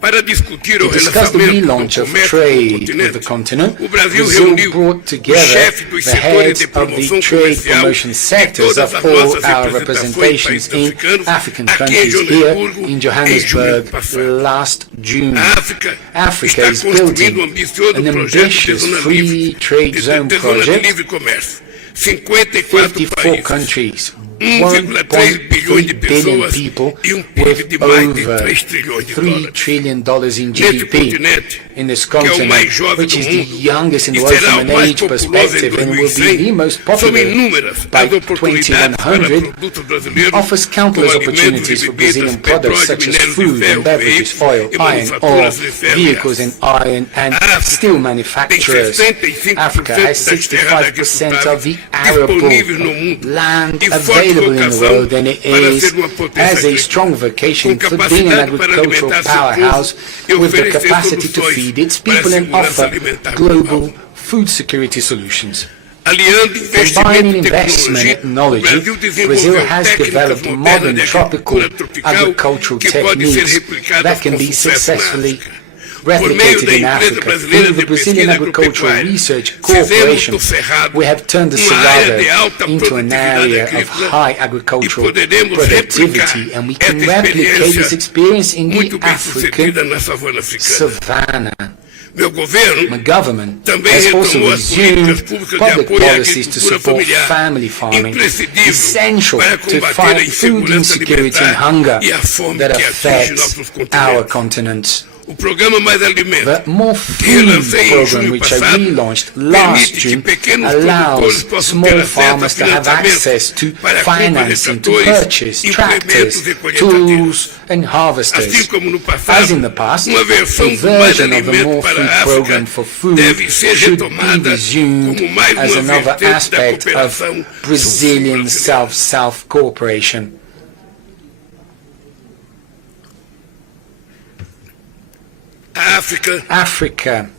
Para discutir o To discuss the relançamento do relaunch of comércio trade no with the continente, continent, o Brasil Brazil reuniu brought os together chefes dos the setores heads de of promoção the trade comercial promotion de sectors todas of as all nossas our representações representations in africanos African aqui em countries here Joanesburgo in em junho Johannesburg passado. last June. A África Africa está is construindo building ambicioso an projeto de ambitious zona free livre, trade zone de zona de project. livre comércio. 54 54 países. countries 1,3 bilhões de billion pessoas people e PIB de with mais de over 3 trilhões de $3 dólares. trillion in Nesse GDP continente, in this que é o continent, mais jovem which do is the mundo youngest in the e world será from o an mais age populoso em perspective and will be 2100, the most são popular inúmeras by as oportunidades para 2100, produtos brasileiros, offers countless como alimentos opportunities e for bebidas, Brazilian products petróleo, such as minérios de food and ferro, beverages, veículos oil, e iron ore, manufaturas de ferro e vehicles aço. and iron and África steel tem manufacturers. 65% Africa has das terras 65% of the disponíveis no mundo land e forte available in the vocação world, and it para ser uma has potência a strong vocation com for being an capacidade para agricultural alimentar seu powerhouse povo e with the oferecer capacity to soluções feed its para a people and segurança offer alimentar global global. food security solutions. Aliando investimento Combining e investment and tecnologia, technology, o Brasil Brazil desenvolveu has técnicas developed modernas modern de tropical agricultura tropical agricultural que podem ser techniques replicadas that can com be sucesso na successfully África. Por meio replicated da in Empresa Africa. Brasileira Through the de Brazilian Pesquisa Agricultural Agropecuária, Research fizemos Corporation, do Cerrado we have turned the uma área de Cerrado alta into an produtividade area of agrícola high e agricultural poderemos productivity, replicar and we essa can replicate this experiência experience in muito the bem sucedida African na savana africana. savannah. Meu governo My government também has also retomou as políticas resumed públicas de public apoio à policies to agricultura support familiar, family farming, imprescindível essential para to combater a fight food insegurança insecurity and alimentar hunger e a fome that que atinge affects nossos our continentes. continents. O programa Mais Alimento, The More que Food relancei em program, junho which I passado, relaunched last permite que June, pequenos allows produtores possam ter small acesso a farmers to have access to financiamento para a compra de financing, to tratores, purchase implementos tractors, e colheitadeiras. tools and Assim harvesters. como no As passado, in the past, uma a versão do Mais version of the Alimento More para Food a program África for food deve ser should be retomada resumed como mais as uma another vertente da aspect of cooperação Brazilian sul-sul-brasileira. South cooperation. A África Africa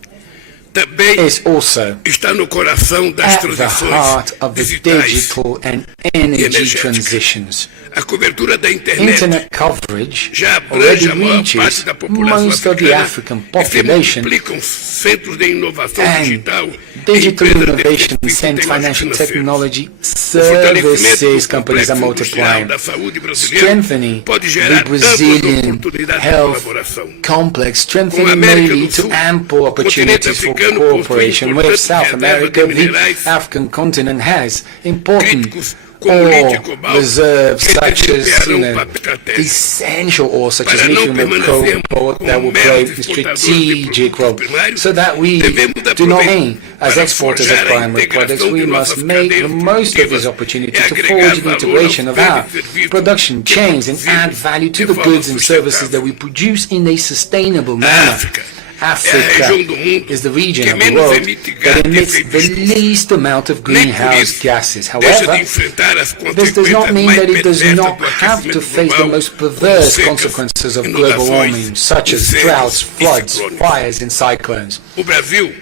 também is also está no coração das at the transições heart of the digitais. digital and energy energética. transitions. A cobertura da internet Internet coverage já already abrange a maior parte reaches da população most of the africana African e se population, multiplicam centros de inovação and digital digital e empresas de innovation benefício and financial tecnológico-financeiro. technology O fortalecimento services do companies are complexo industrial multiplying, da saúde brasileira strengthening pode the gerar amplas Brazilian oportunidades de health colaboração. complex, Com a strengthening América maybe do to Sul, ample o continente opportunities for africano possui cooperation with importantes South reservas America. de The minerais African continent has important críticos como lítio e ore cobalto reserves que such as desempenharão um know, papel estratégico. essential ore such as Para não lithium and permanecermos cobalt that como will meros play a exportadores de strategic produtos role, primários, so that we devemos do not aproveitar aim as para exporters of forjar a primary products. integração We de must nossas make the cadeias most of this produtivas opportunity e to agregar forge the valor integration aos of our bens e serviços production que chains and produzimos add value to de the forma goods and services that we sustentável. produce in a sustainable A manner. África é a Africa região do mundo is the region que of the menos world emite that gás de emits efeito the estufa. least amount of Nem por greenhouse isso gases. deixa de However, enfrentar as this does not consequências mean mais that it does perversas not do have to aquecimento face the global, most como perverse secas, consequences of global inundações, warming, such as incêndios droughts, e floods, ciclones. fires, and cyclones. O Brasil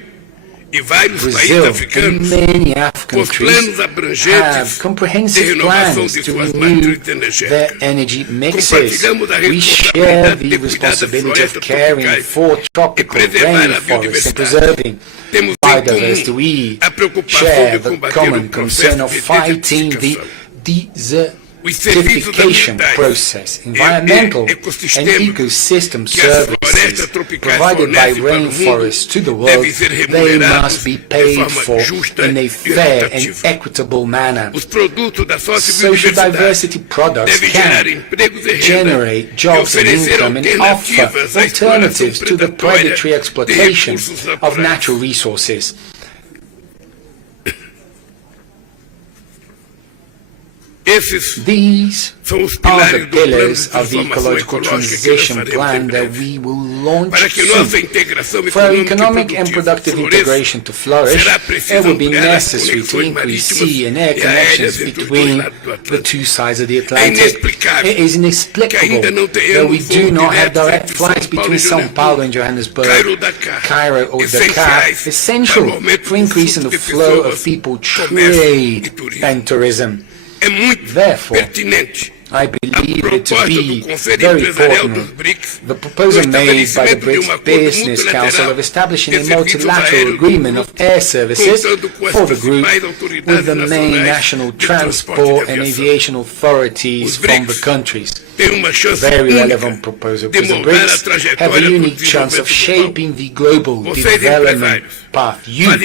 e vários Brazil países and africanos, many com African os planos countries abrangentes have de comprehensive renovação plans de to suas renew matrizes their energéticas. energy mixes. Compartilhamos a We share responsabilidade the de cuidar das responsibility of florestas caring tropicais for e tropical preservar a rainforests and biodiversidade. preserving Temos em biodiversity. comum We a preocupação share de the combater common o concern processo of de fighting the desertificação. Os serviços desertification ambientais process, e environmental and ecossistemas ecosystem que as florestas services tropicais provided by fornecem para o mundo rainforests to the world, devem ser they remunerados must be de paid forma for justa in a e fair and equitativa. equitable manner. Os produtos da Social sociobiodiversidade diversity products devem gerar can empregos e renda generate e jobs and oferecer income and offer alternativas à exploração alternatives to the predatória predatory de exploitation recursos of naturais. natural resources. Esses These são os are pilares the do plano de pillars of the transformação ecological ecológica que transition lançaremos em plan that breve. we will launch Para que soon. nossa integração For our econômica economic e and productive produtiva integration to flourish, será it preciso will be ampliar as necessary to conexões increase marítimas sea and air e connections aéreas entre os dois between lados do the Atlântico. two sides of the É Atlantic. inexplicável It is que inexplicable ainda não that we tenhamos do voos not have diretos direct entre flights São Paulo between e São Paulo and Joanesburgo, Johannesburg, Dakar, Cairo or Dakar, essenciais para o essential aumento for do increasing the fluxo de flow pessoas, of people, comércio e trade turismo. and tourism. É muito Therefore, pertinente I a believe it to proposta do be Conselho very Empresarial dos important. BRICS The proposal do made by the estabelecimento de BRICS acordo Business Council multilateral of establishing de a serviços multilateral aéreos agreement of air services contando com as for the group principais with autoridades the main nacionais national de transporte transport de and aviação. aviation authorities Os from the BRICS countries. very relevant proposal, because the BRICS have a unique chance of shaping the global development path. You,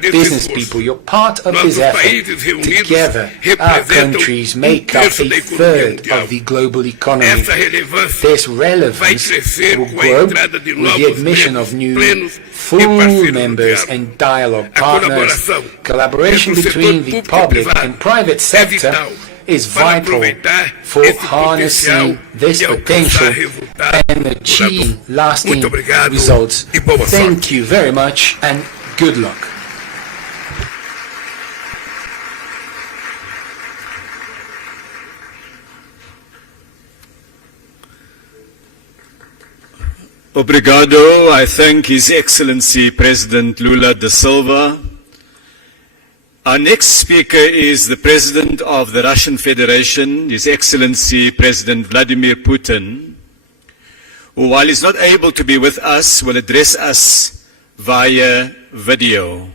business people, you're part of this effort. Together, our countries make up a third of the global economy. This relevance will grow with the admission of new full members and dialogue partners. Collaboration between the public and private sector is vital for harnessing this potential and achieving lasting results. Thank you very much and good luck. Obrigado. I thank His Excellency President Lula da Silva. Our next speaker is the President of the Russian Federation, His Excellency President Vladimir Putin, who, while he's not able to be with us, will address us via video.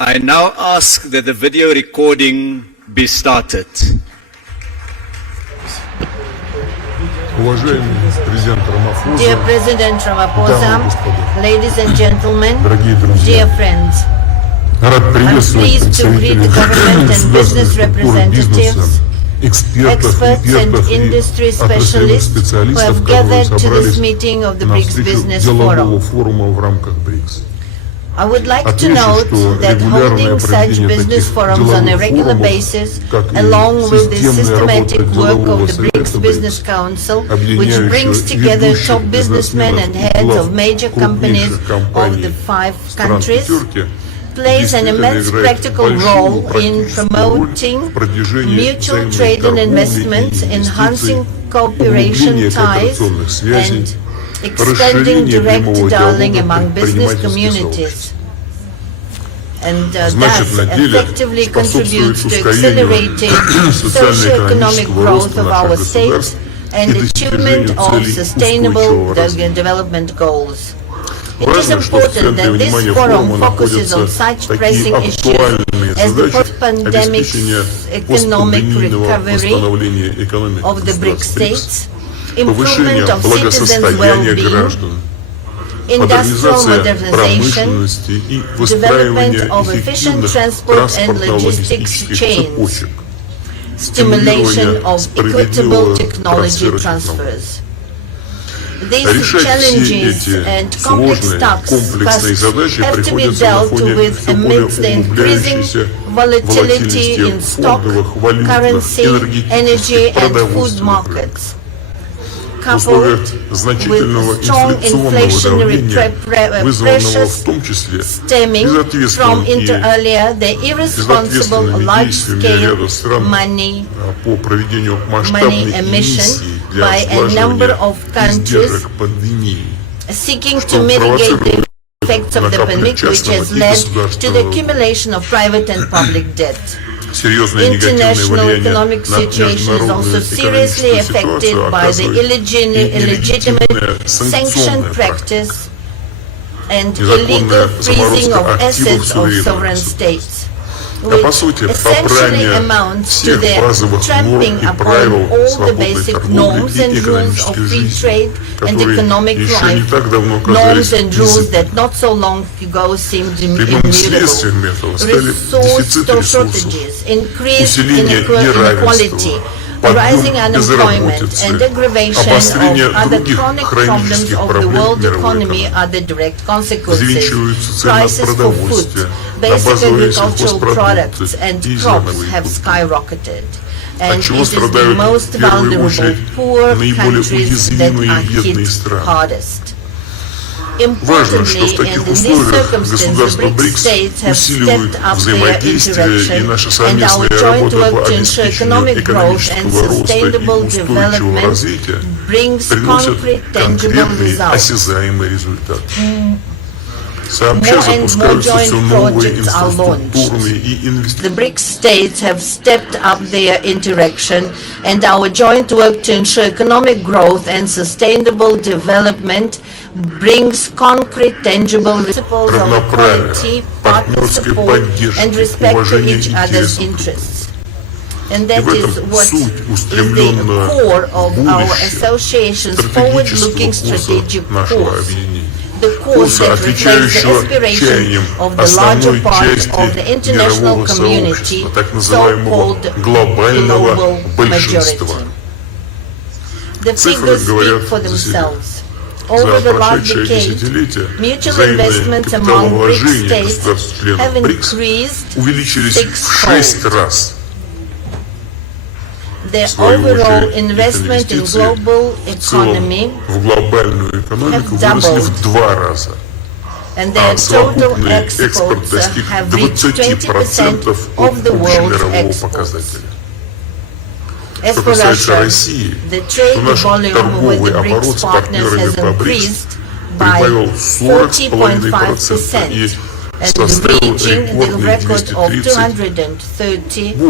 I now ask that the video recording be started. Dear President Ramaphosa, ladies and gentlemen, dear friends, I'm pleased to greet the government and business representatives, experts and industry specialists who have gathered to this meeting of the BRICS Business Forum. I would like to note that holding such business forums on a regular basis, along with the systematic work of the BRICS Business Council, which brings together top businessmen and heads of major companies of the 5 countries, plays an immense practical role in promoting mutual trade and investments, enhancing cooperation ties, and extending direct dialogue among business communities, and thus effectively contributes to accelerating socio-economic growth of our state and achievement of sustainable development goals. It is important that this forum focuses on such pressing issues as the post-pandemic economic recovery of the BRICS states, improvement of citizens' well-being, industrial modernization, development of efficient transport and logistics chains, stimulation of equitable technology transfers. These challenges and complex tasks have to be dealt with amidst the increasing volatility in stock, currency, energy and food markets, coupled with strong inflationary pressures stemming from, inter alia, the irresponsible large-scale money emission by a number of countries seeking to mitigate the effects of the pandemic, which has led to the accumulation of private and public debt. International economic situation is also seriously affected by the illegitimate sanction practice and illegal freezing of assets of sovereign states, which essentially amounts to the trampling upon all the basic norms and rules of free trade and economic life, norms and rules that not so long ago seemed immutable. Resource shortages, increased inequality, rising unemployment, and aggravation of other chronic problems of the world economy are the direct consequences. Prices for food, basic agricultural products and crops have skyrocketed, and it is the most vulnerable, poor countries that are hit hardest. Importantly, and in these circumstances, BRICS states have stepped up their interaction, and our joint work to ensure economic growth and sustainable development brings concrete, tangible results. More and more joint projects are launched. The BRICS states have stepped up their interaction, and our joint work to ensure economic growth and sustainable development brings concrete, tangible principles of equality, partner support, and respect to each other's interests. And that is what is the core of our association's forward-looking strategic course. The course that reflects the aspiration of the larger part of the international community, so-called global majority. The figures speak for themselves. Over the last decade, mutual investments among BRICS states have increased sixfold. Their overall investment in global economy have doubled, and their total exports have reached 20% of the world's exports. As for Russia, the trade volume with the BRICS partners has increased by 40.5%, and reaching the record of 230,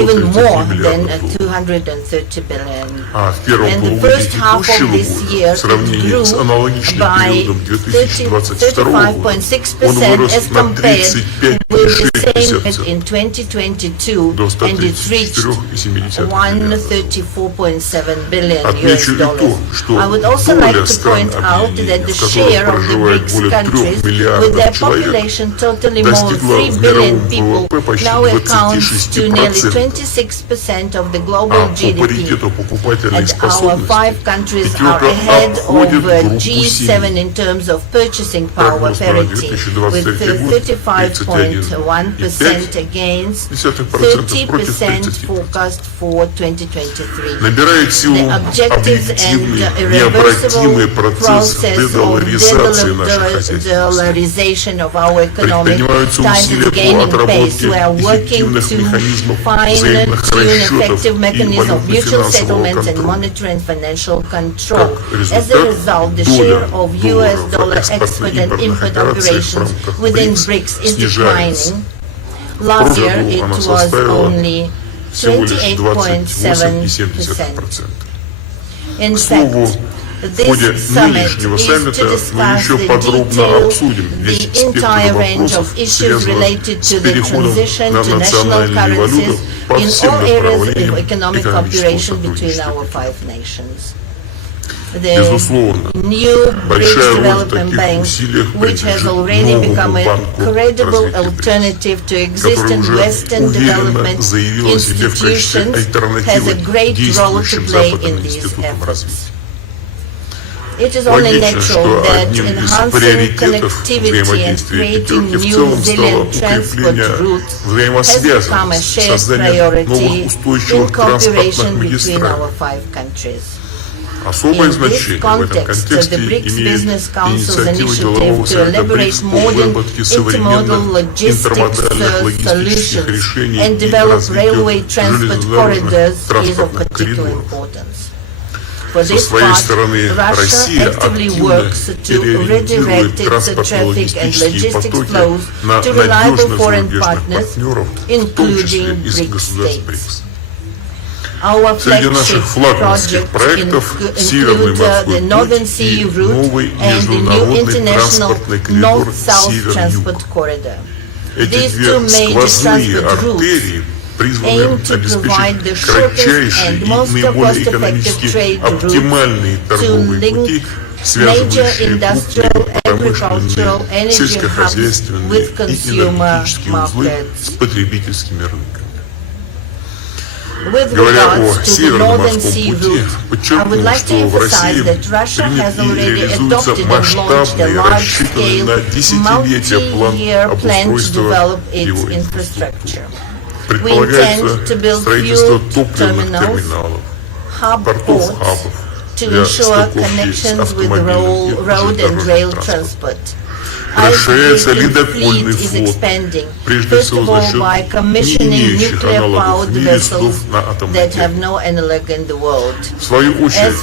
even more than 230 billion. And the first half of this year it grew by 35.6% as compared with the same period in 2022, and it reached $134.7 billion US dollars. I would also like to point out that the share of the BRICS countries with their population totaling more than 3 billion people now accounts to nearly 26% of the global GDP, and our 5 countries are ahead of G7 in terms of purchasing power parity, with 35.1% against 30% forecast for 2023. The objectives and irreversible process of de-dollarization of our economic ties is gaining pace. We are working to fine-tune effective mechanisms of mutual settlements and monetary and financial control. As a result, the share of US dollar export and import operations within BRICS is declining. Last year it was only 28.7%. In fact, this summit is to discuss the entire range of issues related to the transition to national currencies in all areas of economic cooperation between our 5 nations. The new BRICS Development Bank, which has already become a credible alternative to existing Western development institutions, has a great role to play in these efforts. It is only natural that enhancing connectivity and creating new resilient transport routes has become a shared priority in cooperation between our 5 countries. In this context, the BRICS Business Council's initiative to elaborate modern intermodal logistics solutions and develop railway transport corridors is of particular importance. For this part, Russia actively works to redirect its traffic and logistics flows to reliable foreign partners, including BRICS states. Our flagship projects include the Northern Sea route and the new international North-South transport corridor. These 2 major transport routes aim to provide the shortest and most cost-effective trade route to link major industrial, agricultural, energy hubs with consumer markets. With regards to the Northern Sea route, I would like to emphasize that Russia has already adopted and launched a large-scale, multi-year plan to develop its infrastructure. We intend to build fuel terminals, hub ports, to ensure connections with road and rail transport. Our fleet is expanding, first of all by commissioning nuclear-powered vessels that have no analog in the world. As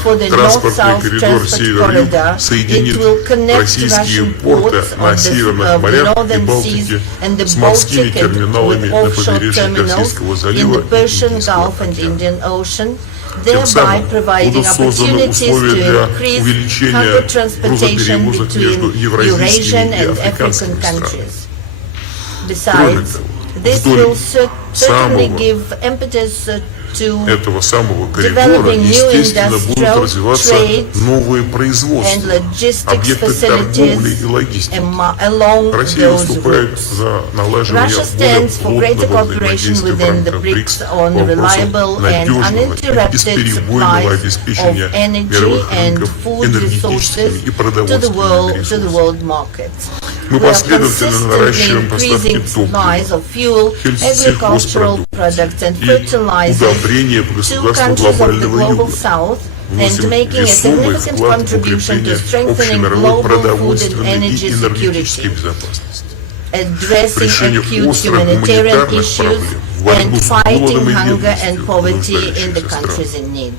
for the North-South transport corridor, it will connect Russian ports of the northern seas and the Baltic and with offshore terminals in the Persian Gulf and Indian Ocean, thereby providing opportunities to increase cargo transportation between Eurasian and African countries. Besides, This will certainly give impetus to developing new industrial, trade and logistics facilities along those routes. Russia stands for greater cooperation within the BRICS on reliable and uninterrupted supplies of energy and food resources to the world markets. We are consistently increasing supplies of fuel, agricultural products and fertilizers to countries of the global south and making a significant contribution to strengthening global food and energy security, addressing acute humanitarian issues and fighting hunger and poverty in the countries in need.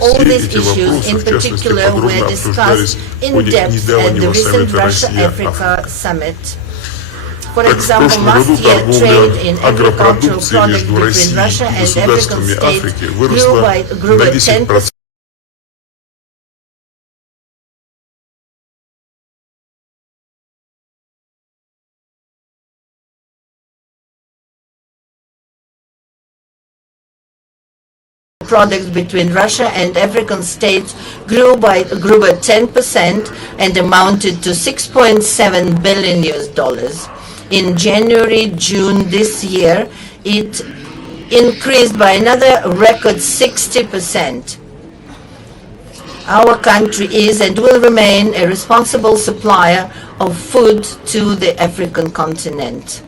All these issues in particular were discussed in depth at the recent Russia-Africa summit. For example, last year, trade in agricultural products between Russia and African states grew by 10%. Products between Russia and African states grew by 10% and amounted to $6.7 billion. In January-June this year, it increased by another record 60%. Our country is and will remain a responsible supplier of food to the African continent.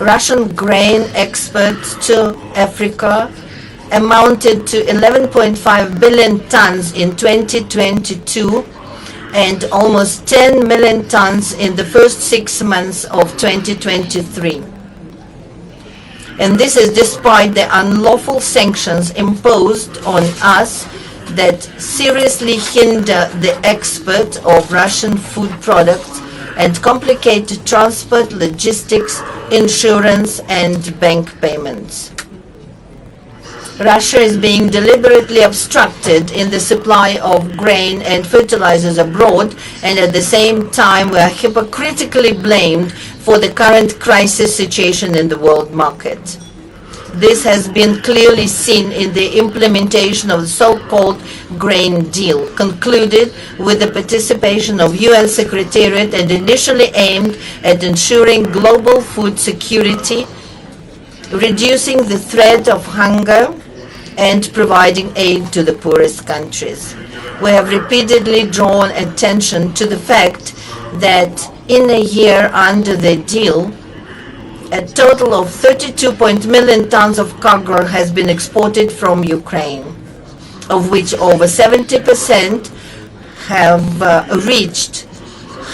Russian grain exports to Africa amounted to 11.5 billion tons in 2022 and almost 10 million tons in the first 6 months of 2023. And this is despite the unlawful sanctions imposed on us that seriously hinder the export of Russian food products and complicate transport, logistics, insurance, and bank payments. Russia is being deliberately obstructed in the supply of grain and fertilizers abroad, and at the same time we are hypocritically blamed for the current crisis situation in the world market. This has been clearly seen in the implementation of the so-called grain deal, concluded with the participation of UN Secretariat and initially aimed at ensuring global food security, reducing the threat of hunger, and providing aid to the poorest countries. We have repeatedly drawn attention to the fact that in a year under the deal, a total of 32 million tons of cargo has been exported from Ukraine, of which over 70% have reached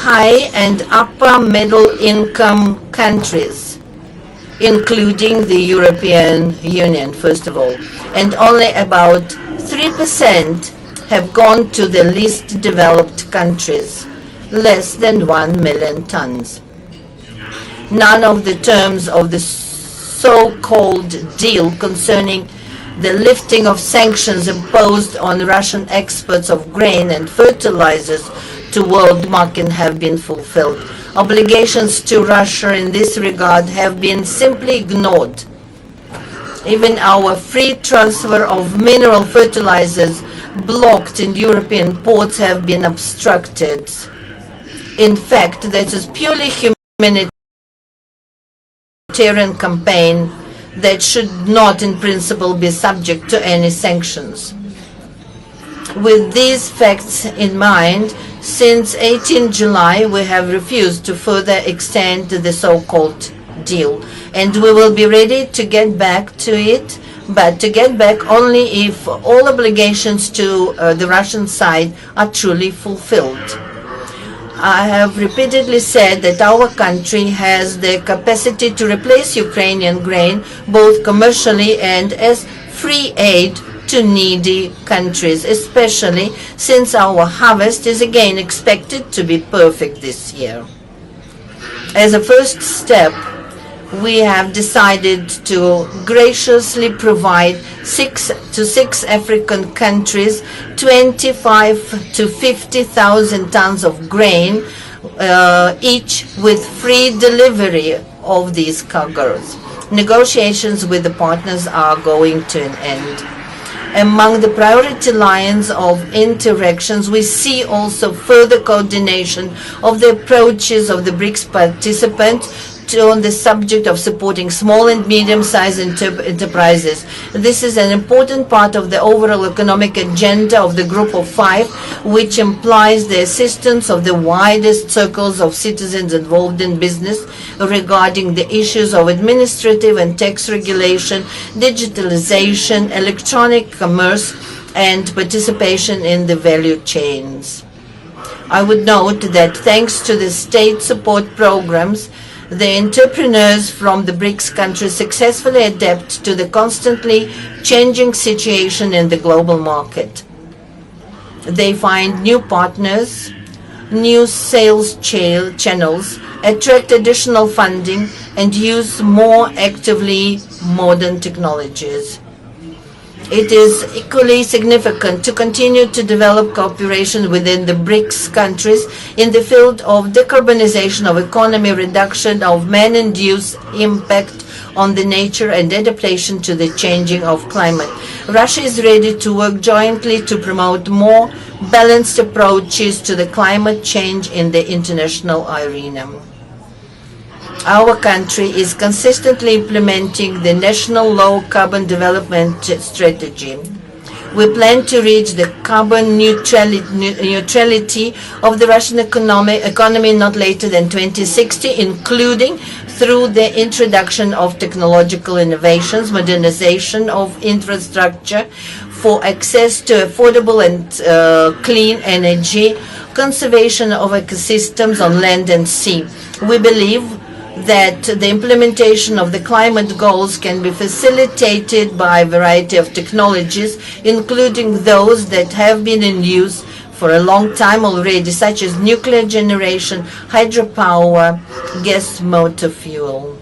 high and upper middle income countries, including the European Union, first of all, and only about 3% have gone to the least developed countries, less than 1 million tons. None of the terms of the so-called deal concerning the lifting of sanctions imposed on Russian exports of grain and fertilizers to world market have been fulfilled. Obligations to Russia in this regard have been simply ignored. Even our free transfer of mineral fertilizers blocked in European ports have been obstructed. In fact, this is purely humanitarian campaign that should not in principle be subject to any sanctions. With these facts in mind, since 18 July we have refused to further extend the so-called deal, and we will be ready to get back to it, but to get back only if all obligations to the Russian side are truly fulfilled. I have repeatedly said that our country has the capacity to replace Ukrainian grain both commercially and as free aid to needy countries, especially since our harvest is again expected to be perfect this year. As a first step, we have decided to graciously provide 6 African countries 25 to 50,000 tons of grain, each with free delivery of these cargoes. Negotiations with the partners are going to an end. Among the priority lines of interactions, we see also further coordination of the approaches of the BRICS participants on the subject of supporting small and medium-sized enterprises. This is an important part of the overall economic agenda of the Group of Five, which implies the assistance of the widest circles of citizens involved in business regarding the issues of administrative and tax regulation, digitalization, electronic commerce, and participation in the value chains. I would note that thanks to the state support programs, the entrepreneurs from the BRICS countries successfully adapt to the constantly changing situation in the global market. They find new partners, new sales channels, attract additional funding, and use more actively modern technologies. It is equally significant to continue to develop cooperation within the BRICS countries in the field of decarbonization of economy, reduction of man-induced impact on the nature, and adaptation to the changing of climate. Russia is ready to work jointly to promote more balanced approaches to the climate change in the international arena. Our country is consistently implementing the National Low Carbon Development Strategy. We plan to reach the carbon neutrality of the Russian economy not later than 2060, including through the introduction of technological innovations, modernization of infrastructure for access to affordable and clean energy, conservation of ecosystems on land and sea. We believe that the implementation of the climate goals can be facilitated by a variety of technologies, including those that have been in use for a long time already, such as nuclear generation, hydropower, gas motor fuel.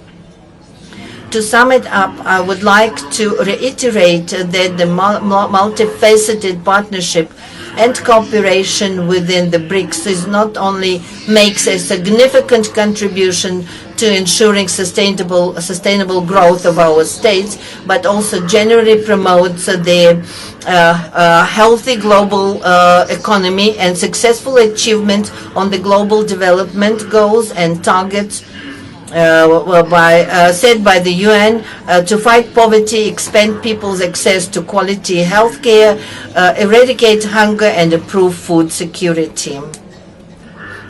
To sum it up, I would like to reiterate that the multifaceted partnership and cooperation within the BRICS is not only makes a significant contribution to ensuring sustainable growth of our states, but also generally promotes the healthy global economy and successful achievement on the global development goals and targets set by the UN to fight poverty, expand people's access to quality health care, eradicate hunger, and improve food security.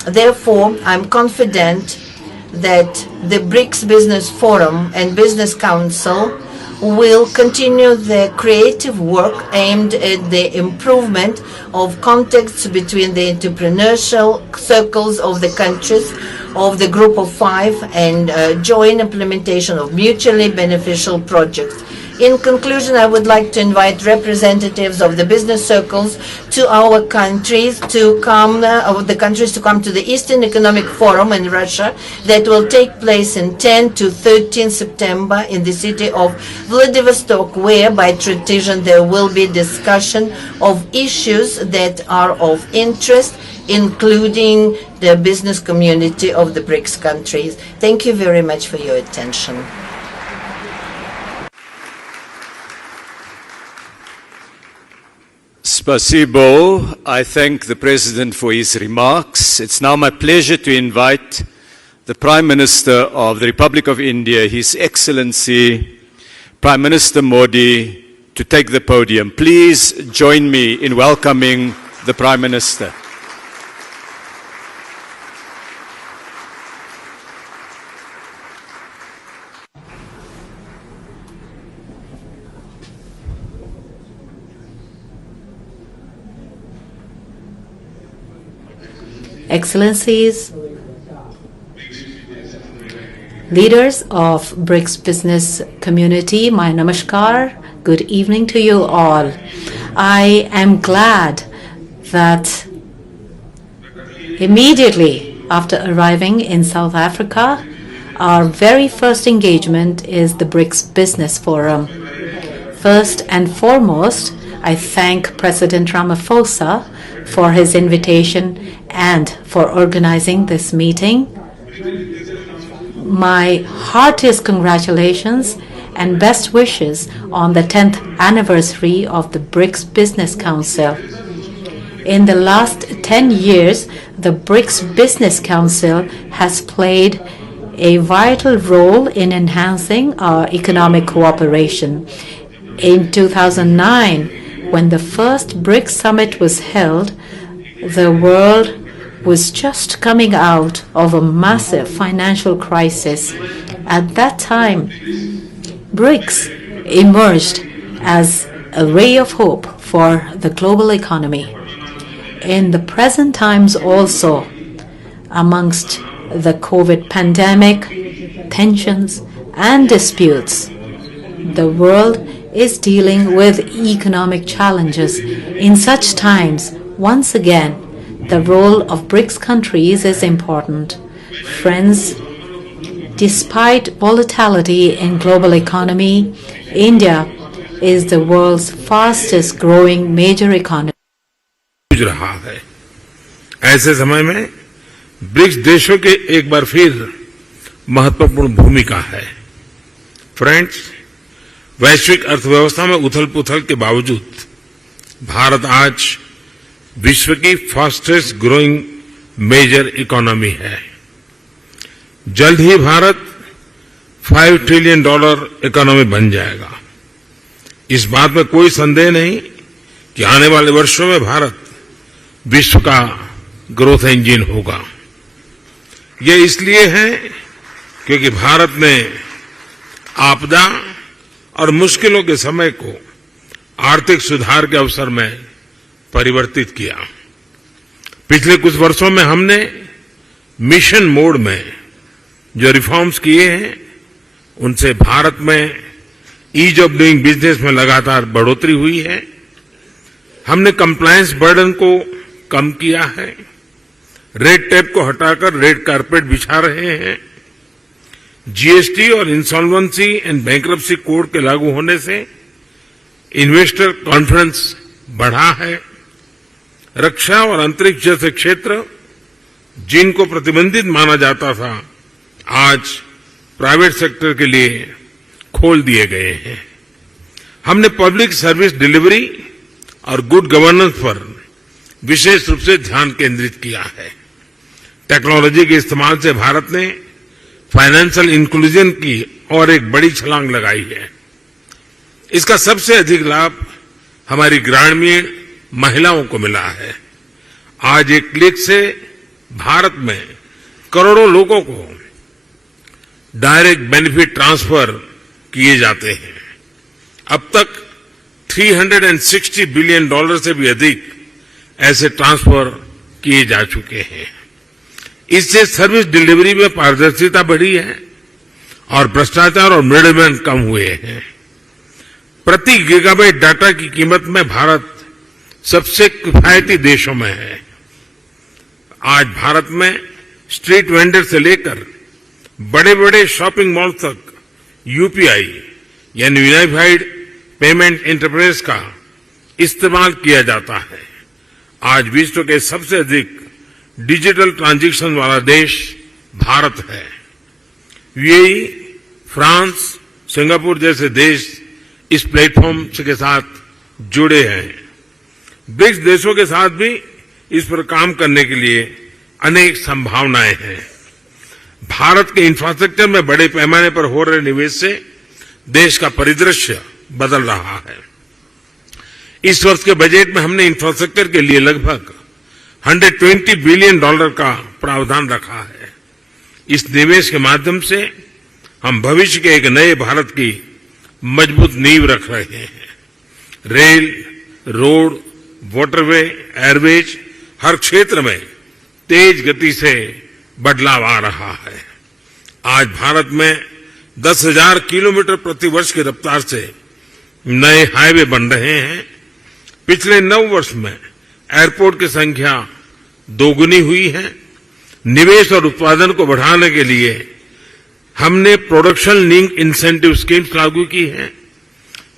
Therefore, I'm confident that the BRICS Business Forum and Business Council will continue the creative work aimed at the improvement of contacts between the entrepreneurial circles of the countries of the Group of Five and joint implementation of mutually beneficial projects. In conclusion, I would like to invite representatives of the business circles to our countries to come, to the Eastern Economic Forum in Russia that will take place in 10 to 13 September in the city of Vladivostok, where by tradition there will be discussion of issues that are of interest, including the business community of the BRICS countries. Thank you very much for your attention. Spasibo. I thank the President for his remarks. It's now my pleasure to invite the Prime Minister of the Republic of India, His Excellency Prime Minister Modi, to take the podium. Please join me in welcoming the Prime Minister. Excellencies, leaders of BRICS business community, my namaskar, good evening to you all. I am glad that immediately after arriving in South Africa, our very first engagement is the BRICS Business Forum. First and foremost, I thank President Ramaphosa for his invitation and for organizing this meeting. my heartiest congratulations and best wishes on the 10th anniversary of the BRICS Business Council. In the last 10 years, the BRICS Business Council has played a vital role in enhancing our economic cooperation. In 2009, when the first BRICS summit was held, the world was just coming out of a massive financial crisis. At that time, BRICS emerged as a ray of hope for the global economy. In the present times also, amongst the COVID pandemic, tensions and disputes, the world is dealing with economic challenges. In such times, once again, the role of BRICS countries is important. Friends, despite volatility in global economy, India is the world's fastest growing major economy. रहा है। ऐसे समय में BRICS देशों के एक बार फिर महत्वपूर्ण भूमिका है। फ्रेंड्स, वैश्विक अर्थव्यवस्था में उथल-पुथल के बावजूद भारत आज विश्व की फास्टेस्ट ग्रोइंग मेजर इकोनॉमी है। जल्द ही भारत $5 ट्रिलियन इकोनॉमी बन जाएगा। इस बात में कोई संदेह नहीं कि आने वाले वर्षों में भारत विश्व का ग्रोथ इंजन होगा। ये इसलिए है क्योंकि भारत ने आपदा और मुश्किलों के समय को आर्थिक सुधार के अवसर में परिवर्तित किया। पिछले कुछ वर्षों में हमने मिशन मोड में जो रिफॉर्म्स किए हैं, उनसे भारत में ईज ऑफ डूइंग बिजनेस में लगातार बढ़ोतरी हुई है। हमने कंप्लायंस बर्डन को कम किया है, रेड टेप को हटाकर रेड कारपेट बिछा रहे हैं। जीएसटी और इंसॉल्वेंसी एंड बैंक्रप्सी कोड के लागू होने से इन्वेस्टर कॉन्फिडेंस बढ़ा है। रक्षा और अंतरिक्ष जैसे क्षेत्र जिनको प्रतिबंधित माना जाता था, आज प्राइवेट सेक्टर के लिए खोल दिए गए हैं। हमने पब्लिक सर्विस डिलीवरी और गुड गवर्नेंस पर विशेष रूप से ध्यान केंद्रित किया है। टेक्नोलॉजी के इस्तेमाल से भारत ने फाइनेंशियल इंक्लूजन की और एक बड़ी छलांग लगाई है। इसका सबसे अधिक लाभ हमारी ग्रामीण महिलाओं को मिला है। आज एक क्लिक से भारत में करोड़ों लोगों को डायरेक्ट बेनिफिट ट्रांसफर किए जाते हैं। अब तक $360 बिलियन से भी अधिक ऐसे ट्रांसफर किए जा चुके हैं। इससे सर्विस डिलीवरी में पारदर्शिता बढ़ी है और भ्रष्टाचार और मिडलमैन कम हुए हैं। प्रति गीगाबाइट डाटा की कीमत में भारत सबसे किफायती देशों में है। आज भारत में स्ट्रीट वेंडर से लेकर बड़े बड़े शॉपिंग मॉल तक यूपीआई यानी यूनिफाइड पेमेंट इंटरफेस का इस्तेमाल किया जाता है। आज विश्व के सबसे अधिक डिजिटल ट्रांजैक्शन वाला देश भारत है। यूएई, फ्रांस, सिंगापुर जैसे देश इस प्लेटफॉर्म के साथ जुड़े हैं। ब्रिक्स देशों के साथ भी इस पर काम करने के लिए अनेक संभावनाएं हैं। भारत के इंफ्रास्ट्रक्चर में बड़े पैमाने पर हो रहे निवेश से देश का परिदृश्य बदल रहा है। इस वर्ष के बजट में हमने इंफ्रास्ट्रक्चर के लिए लगभग $120 बिलियन का प्रावधान रखा है। इस निवेश के माध्यम से हम भविष्य के एक नए भारत की मजबूत नींव रख रहे हैं। रेल, रोड, वाटरवे, एयरवेज हर क्षेत्र में तेज गति से बदलाव आ रहा है। आज भारत में 10,000 किलोमीटर प्रति वर्ष की रफ्तार से नए हाईवे बन रहे हैं। पिछले 9 वर्ष में एयरपोर्ट की संख्या दोगुनी हुई है। निवेश और उत्पादन को बढ़ाने के लिए हमने प्रोडक्शन लिंक इंसेंटिव स्कीम्स लागू की है।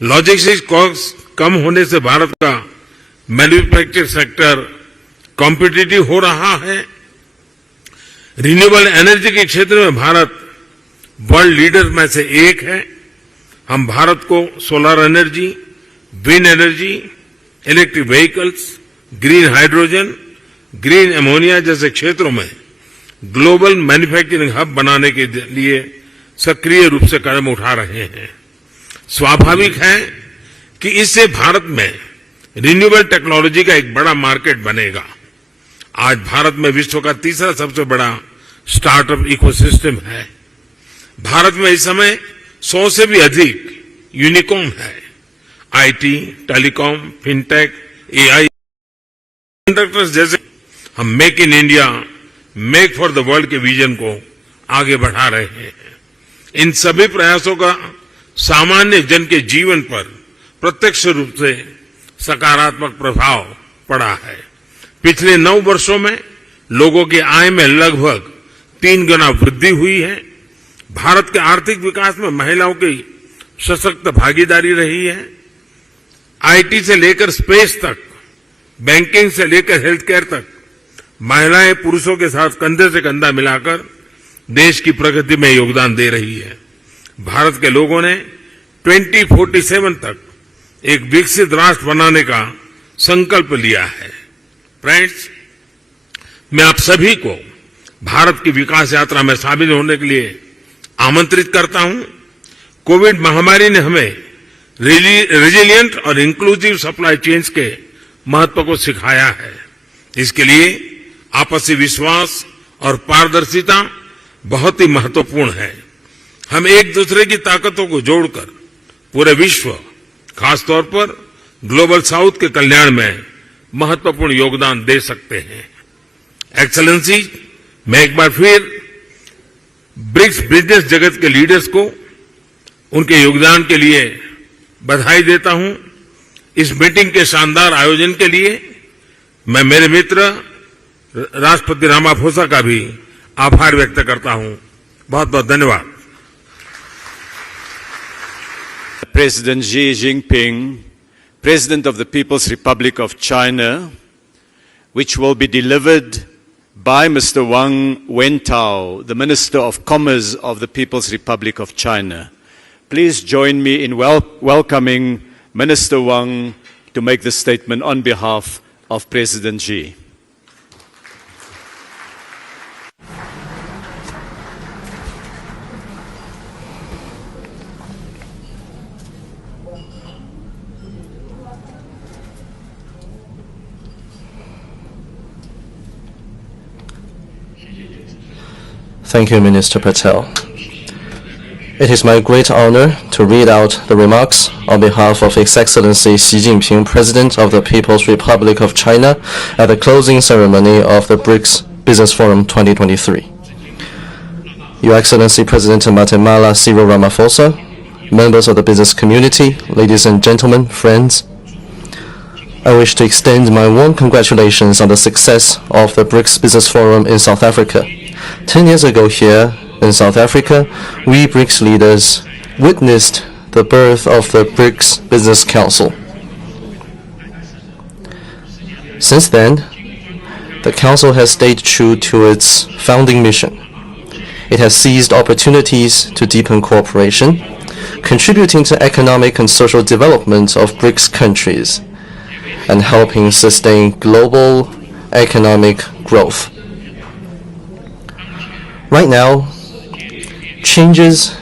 लॉजिस्टिक्स कॉस्ट कम होने से भारत का मैन्युफैक्चरिंग सेक्टर कॉम्पिटिटिव हो रहा है। रिन्यूएबल एनर्जी के क्षेत्र में भारत वर्ल्ड लीडर में से एक है। हम भारत को solar energy, wind energy, electric vehicles, green hydrogen, green ammonia जैसे क्षेत्रों में ग्लोबल मैन्युफैक्चरिंग हब बनाने के लिए सक्रिय रूप से कदम उठा रहे हैं। स्वाभाविक है कि इससे भारत में रिन्यूएबल टेक्नोलॉजी का एक बड़ा मार्केट बनेगा। आज भारत में विश्व का तीसरा सबसे बड़ा स्टार्टअप इकोसिस्टम है। भारत में इस समय 100 से भी अधिक यूनिकॉर्न है। IT, telecom, fintech, AI, conductors जैसे हम make in India, make for the world के विजन को आगे बढ़ा रहे हैं। इन सभी प्रयासों का सामान्य जन के जीवन पर प्रत्यक्ष रूप से सकारात्मक प्रभाव पड़ा है। पिछले 9 वर्षों में लोगों की आय में लगभग 3 गुना वृद्धि हुई है। भारत के आर्थिक विकास में महिलाओं की सशक्त भागीदारी रही है। आईटी से लेकर स्पेस तक, बैंकिंग से लेकर हेल्थ केयर तक महिलाएं पुरुषों के साथ कंधे से कंधा मिलाकर देश की प्रगति में योगदान दे रही है। भारत के लोगों ने 2047 तक एक विकसित राष्ट्र बनाने का संकल्प लिया है। फ्रेंड्स, मैं आप सभी को भारत की विकास यात्रा में शामिल होने के लिए आमंत्रित करता हूं। कोविड महामारी ने हमें रेजिलिएंट और इंक्लूसिव सप्लाई चेन्स के महत्व को सिखाया है। इसके लिए आपसी विश्वास और पारदर्शिता बहुत ही महत्वपूर्ण है। हम एक दूसरे की ताकतों को जोड़कर पूरे विश्व, खासतौर पर ग्लोबल साउथ के कल्याण में महत्वपूर्ण योगदान दे सकते हैं। एक्सेलेंसी, मैं एक बार फिर ब्रिक्स बिजनेस जगत के लीडर्स को उनके योगदान के लिए बधाई देता हूं। इस मीटिंग के शानदार आयोजन के लिए मैं मेरे मित्र राष्ट्रपति रामाफोसा का भी आभार व्यक्त करता हूं। बहुत बहुत धन्यवाद। President Xi Jinping, President of the People's Republic of China, which will be delivered by Mr. Wang Wentao, the Minister of Commerce of the People's Republic of China. Please join me in welcoming Minister Wang to make the statement on behalf of President Xi. Thank you, Minister Patel. It is my great honor to read out the remarks on behalf of His Excellency Xi Jinping, President of the People's Republic of China, at the closing ceremony of the BRICS Business Forum 2023. Your Excellency President Guatemala Cyril Ramaphosa, members of the business community, ladies and gentlemen, friends, I wish to extend my warm congratulations on the success of the BRICS Business Forum in South Africa. 10 years ago here in South Africa, we BRICS leaders witnessed the birth of the BRICS Business Council. Since then, the Council has stayed true to its founding mission. It has seized opportunities to deepen cooperation, contributing to economic and social development of BRICS countries, and helping sustain global economic growth. Right now, changes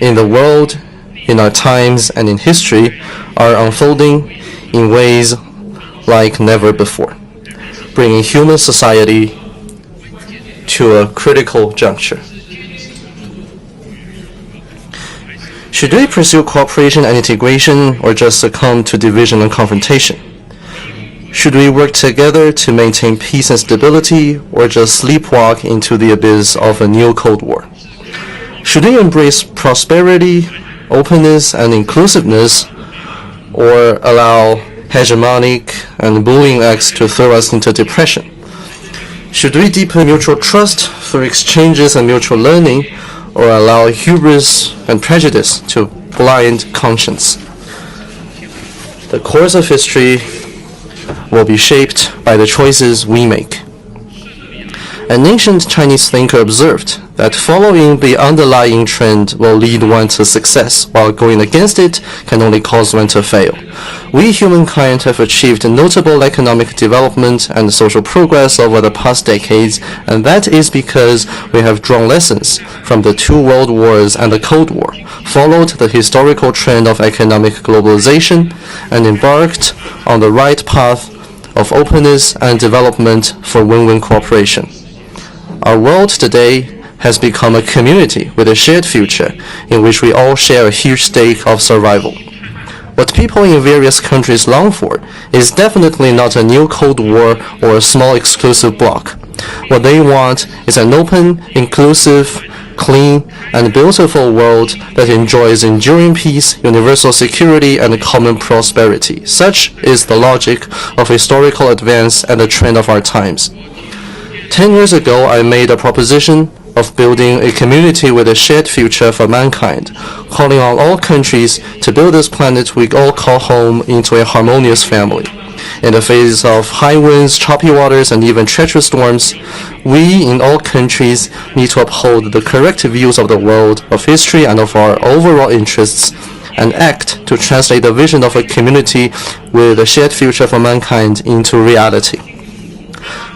in the world, in our times, and in history are unfolding in ways like never before, bringing human society to a critical juncture. Should we pursue cooperation and integration, or just succumb to division and confrontation? Should we work together to maintain peace and stability, or just sleepwalk into the abyss of a new Cold War? Should we embrace prosperity, openness, and inclusiveness, or allow hegemonic and bullying acts to throw us into depression? Should we deepen mutual trust through exchanges and mutual learning, or allow hubris and prejudice to blind conscience? The course of history will be shaped by the choices we make. An ancient Chinese thinker observed that following the underlying trend will lead one to success, while going against it can only cause one to fail. We humankind have achieved notable economic development and social progress over the past decades, and that is because we have drawn lessons from the 2 world wars and the Cold War, followed the historical trend of economic globalization, and embarked on the right path of openness and development for win-win cooperation. Our world today has become a community with a shared future in which we all share a huge stake of survival. What people in various countries long for is definitely not a new Cold War or a small exclusive bloc. What they want is an open, inclusive, clean, and beautiful world that enjoys enduring peace, universal security, and common prosperity. Such is the logic of historical advance and the trend of our times. 10 years ago, I made a proposition of building a community with a shared future for mankind, calling on all countries to build this planet we all call home into a harmonious family. In the face of high winds, choppy waters, and even treacherous storms, we in all countries need to uphold the correct views of the world, of history, and of our overall interests, and act to translate the vision of a community with a shared future for mankind into reality.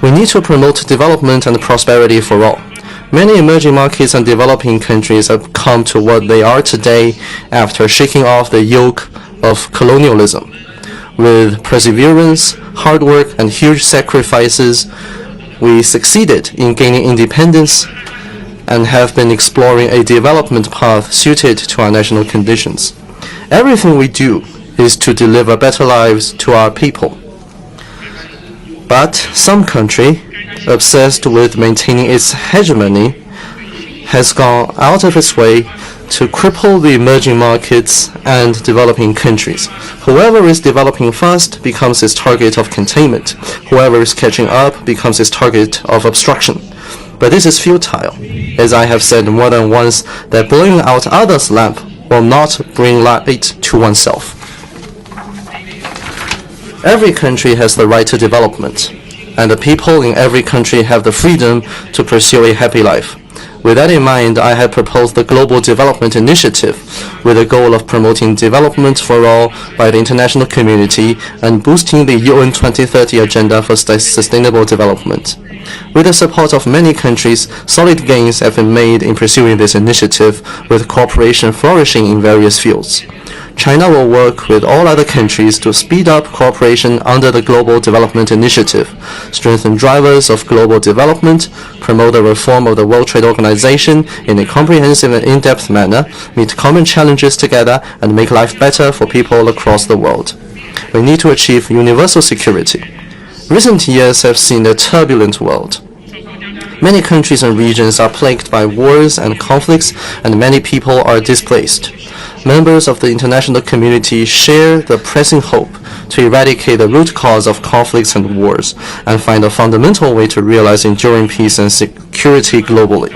We need to promote development and prosperity for all. Many emerging markets and developing countries have come to what they are today after shaking off the yoke of colonialism. With perseverance, hard work, and huge sacrifices, we succeeded in gaining independence and have been exploring a development path suited to our national conditions. Everything we do is to deliver better lives to our people. But some country, obsessed with maintaining its hegemony, has gone out of its way to cripple the emerging markets and developing countries. Whoever is developing fast becomes its target of containment. Whoever is catching up becomes its target of obstruction. But this is futile, as I have said more than once, that blowing out others' lamp will not bring light to oneself. Every country has the right to development, and the people in every country have the freedom to pursue a happy life. With that in mind, I have proposed the Global Development Initiative with the goal of promoting development for all by the international community and boosting the UN 2030 Agenda for Sustainable Development. With the support of many countries, solid gains have been made in pursuing this initiative, with cooperation flourishing in various fields. China will work with all other countries to speed up cooperation under the Global Development Initiative, strengthen drivers of global development, promote the reform of the World Trade Organization in a comprehensive and in-depth manner, meet common challenges together, and make life better for people across the world. We need to achieve universal security. Recent years have seen a turbulent world. Many countries and regions are plagued by wars and conflicts, and many people are displaced. Members of the international community share the pressing hope to eradicate the root cause of conflicts and wars and find a fundamental way to realize enduring peace and security globally.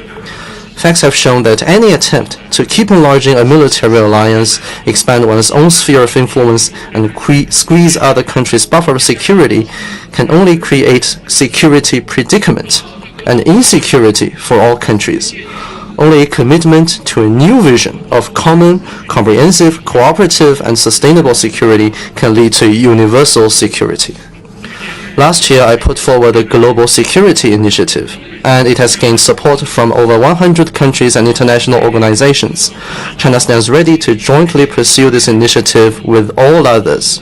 Facts have shown that any attempt to keep enlarging a military alliance, expand one's own sphere of influence, and squeeze other countries' buffer of security can only create security predicament and insecurity for all countries. Only a commitment to a new vision of common, comprehensive, cooperative, and sustainable security can lead to universal security. Last year, I put forward a Global Security Initiative, and it has gained support from over 100 countries and international organizations. China stands ready to jointly pursue this initiative with all others.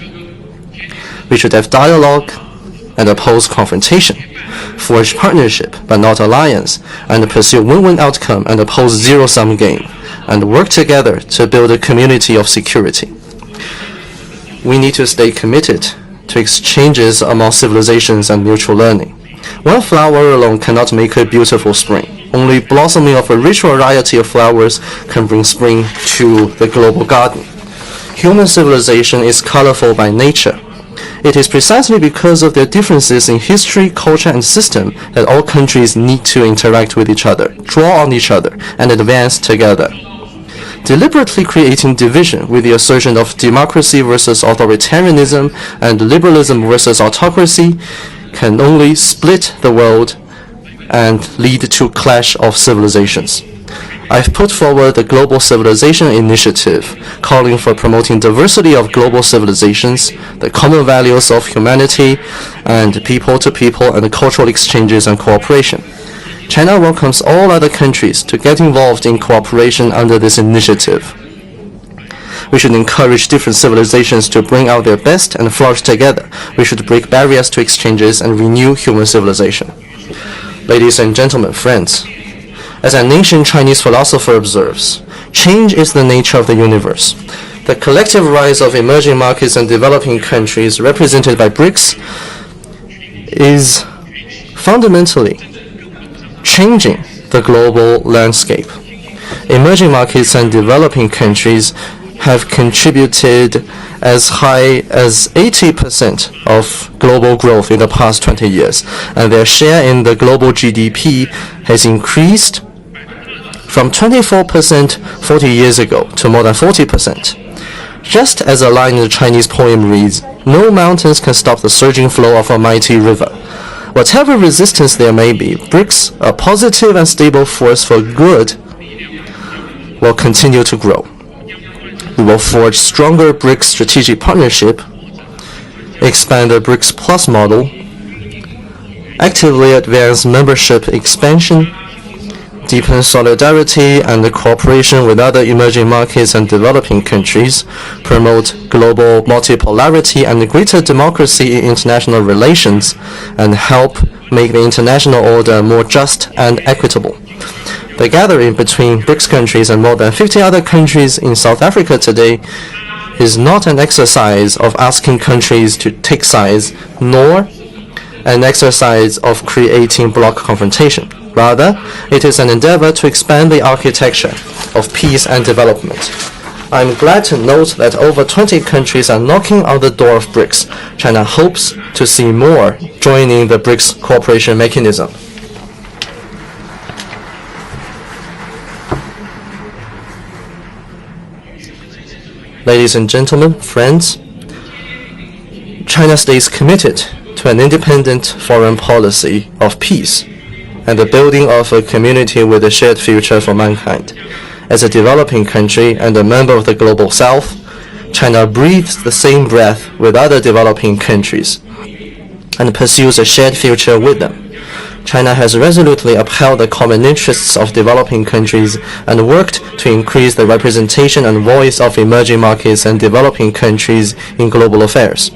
We should have dialogue and oppose confrontation, forge partnership but not alliance, and pursue win-win outcome and oppose zero-sum game, and work together to build a community of security. We need to stay committed to exchanges among civilizations and mutual learning. One flower alone cannot make a beautiful spring. Only blossoming of a rich variety of flowers can bring spring to the global garden. Human civilization is colorful by nature. It is precisely because of their differences in history, culture, and system that all countries need to interact with each other, draw on each other, and advance together. Deliberately creating division with the assertion of democracy versus authoritarianism and liberalism versus autocracy can only split the world and lead to clash of civilizations. I've put forward the Global Civilization Initiative, calling for promoting diversity of global civilizations, the common values of humanity, and people-to-people and cultural exchanges and cooperation. China welcomes all other countries to get involved in cooperation under this initiative. We should encourage different civilizations to bring out their best and flourish together. We should break barriers to exchanges and renew human civilization. Ladies and gentlemen, friends, as an ancient Chinese philosopher observes, change is the nature of the universe. The collective rise of emerging markets and developing countries represented by BRICS is fundamentally changing the global landscape. Emerging markets and developing countries have contributed as high as 80% of global growth in the past 20 years, and their share in the global GDP has increased from 24% 40 years ago to more than 40%. Just as a line in the Chinese poem reads, "No mountains can stop the surging flow of a mighty river." Whatever resistance there may be, BRICS, a positive and stable force for good, will continue to grow. We will forge stronger BRICS strategic partnership, expand the BRICS Plus model, actively advance membership expansion, deepen solidarity and cooperation with other emerging markets and developing countries, promote global multipolarity and greater democracy in international relations, and help make the international order more just and equitable. The gathering between BRICS countries and more than 50 other countries in South Africa today is not an exercise of asking countries to take sides, nor an exercise of creating bloc confrontation. Rather, it is an endeavor to expand the architecture of peace and development. I'm glad to note that over 20 countries are knocking on the door of BRICS. China hopes to see more joining the BRICS cooperation mechanism. Ladies and gentlemen, friends, China stays committed to an independent foreign policy of peace and the building of a community with a shared future for mankind. As a developing country and a member of the Global South, China breathes the same breath with other developing countries and pursues a shared future with them. China has resolutely upheld the common interests of developing countries and worked to increase the representation and voice of emerging markets and developing countries in global affairs.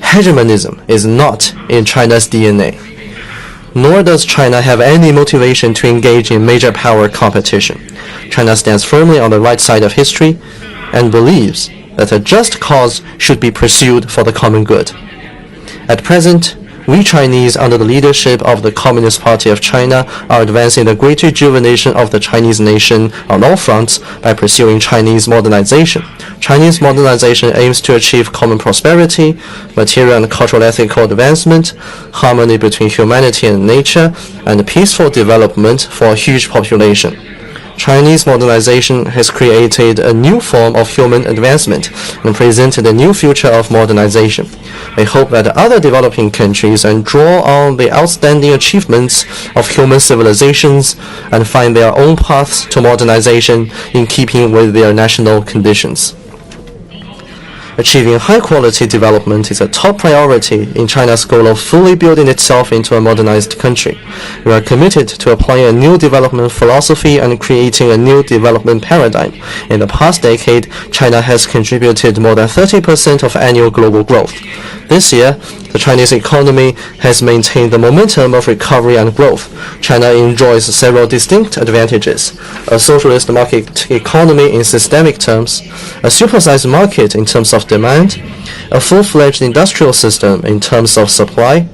Hegemonism is not in China's DNA, nor does China have any motivation to engage in major power competition. China stands firmly on the right side of history and believes that a just cause should be pursued for the common good. At present, we Chinese, under the leadership of the Communist Party of China, are advancing the great rejuvenation of the Chinese nation on all fronts by pursuing Chinese modernization. Chinese modernization aims to achieve common prosperity, material and cultural ethical advancement, harmony between humanity and nature, and peaceful development for a huge population. Chinese modernization has created a new form of human advancement and presented a new future of modernization. We hope that other developing countries and draw on the outstanding achievements of human civilizations and find their own paths to modernization in keeping with their national conditions. Achieving high-quality development is a top priority in China's goal of fully building itself into a modernized country. We are committed to applying a new development philosophy and creating a new development paradigm. In the past decade, China has contributed more than 30% of annual global growth. This year, the Chinese economy has maintained the momentum of recovery and growth. China enjoys several distinct advantages: a socialist market economy in systemic terms, a supersized market in terms of demand, a full-fledged industrial system in terms of supply,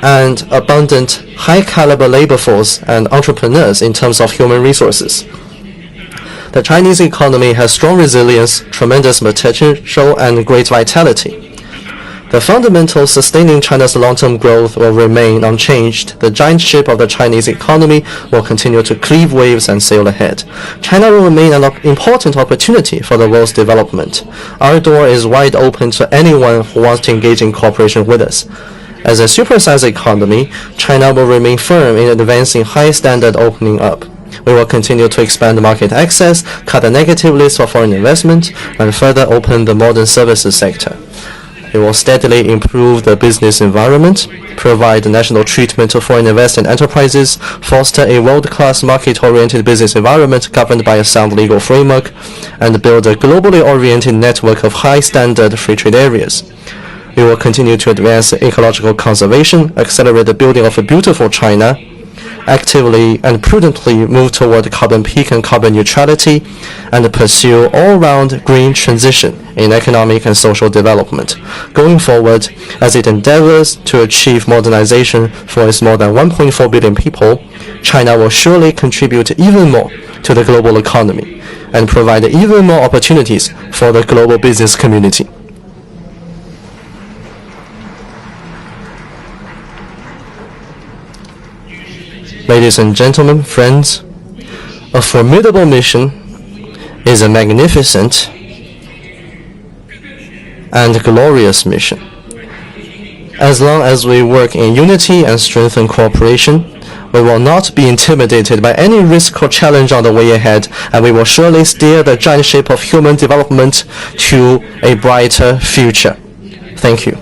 and abundant high-caliber labor force and entrepreneurs in terms of human resources. The Chinese economy has strong resilience, tremendous potential, and great vitality. The fundamentals sustaining China's long-term growth will remain unchanged. The giant ship of the Chinese economy will continue to cleave waves and sail ahead. China will remain an important opportunity for the world's development. Our door is wide open to anyone who wants to engage in cooperation with us. As a supersized economy, China will remain firm in advancing high-standard opening up. We will continue to expand market access, cut the negative list for foreign investment, and further open the modern services sector. We will steadily improve the business environment, provide national treatment to foreign investment enterprises, foster a world-class market-oriented business environment governed by a sound legal framework, and build a globally oriented network of high-standard free trade areas. We will continue to advance ecological conservation, accelerate the building of a beautiful China, actively and prudently move toward carbon peak and carbon neutrality, and pursue all-round green transition in economic and social development. Going forward, as it endeavors to achieve modernization for its more than 1.4 billion people, China will surely contribute even more to the global economy and provide even more opportunities for the global business community. Ladies and gentlemen, friends, a formidable mission is a magnificent and glorious mission. As long as we work in unity and strengthen cooperation, we will not be intimidated by any risk or challenge on the way ahead, and we will surely steer the giant ship of human development to a brighter future. Thank you.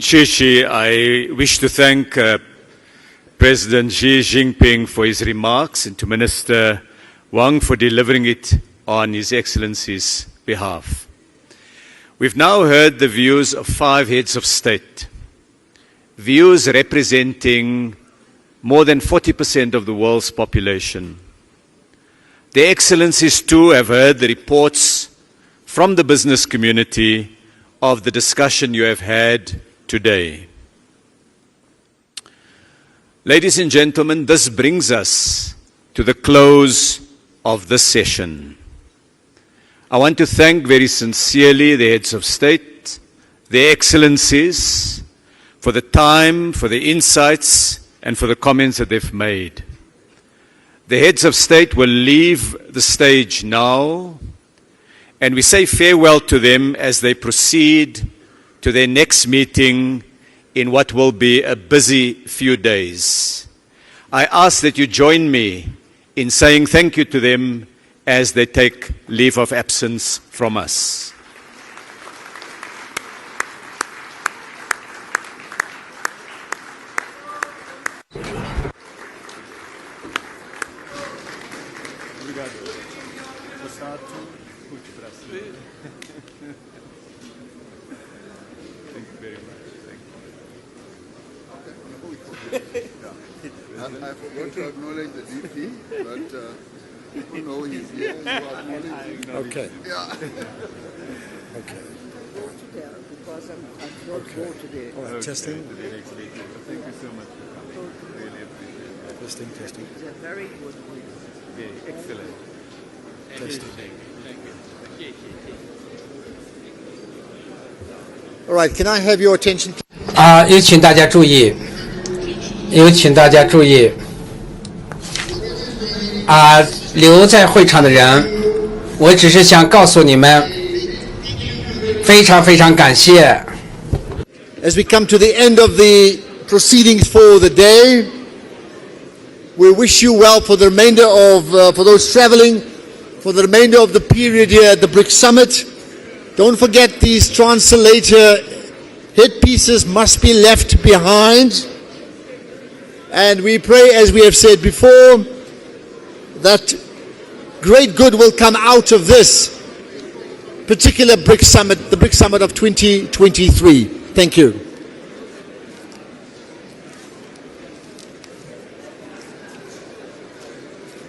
Shishi, I wish to thank President Xi Jinping for his remarks and to Minister Wang for delivering it on His Excellency's behalf. We've now heard the views of 5 heads of state, views representing more than 40% of the world's population. Their Excellencies too have heard the reports from the business community of the discussion you have had today. Ladies and gentlemen, this brings us to the close of this session. I want to thank very sincerely the heads of state, their Excellencies, for the time, for the insights, and for the comments that they've made. The heads of state will leave the stage now, and we say farewell to them as they proceed to their next meeting in what will be a busy few days. I ask that you join me in saying thank you to them as they take leave of absence from us. I forgot to acknowledge the DP, but people know he's here. You acknowledge him. Okay. Yeah. Okay. Because I don't go today. All right, testing. Thank you so much. Really appreciate it. Testing, testing. It's a very good week. Okay, excellent. Testing. All right, can I have your attention? 有请大家注意，留在会场的人，我只是想告诉你们，非常非常感谢。As we come to the end of the proceedings for the day, we wish you well for the remainder of, for those traveling, for the remainder of the period here at the BRICS Summit. Don't forget these translator headpieces must be left behind. And we pray, as we have said before, that great good will come out of this particular BRICS Summit, the BRICS Summit of 2023. Thank you.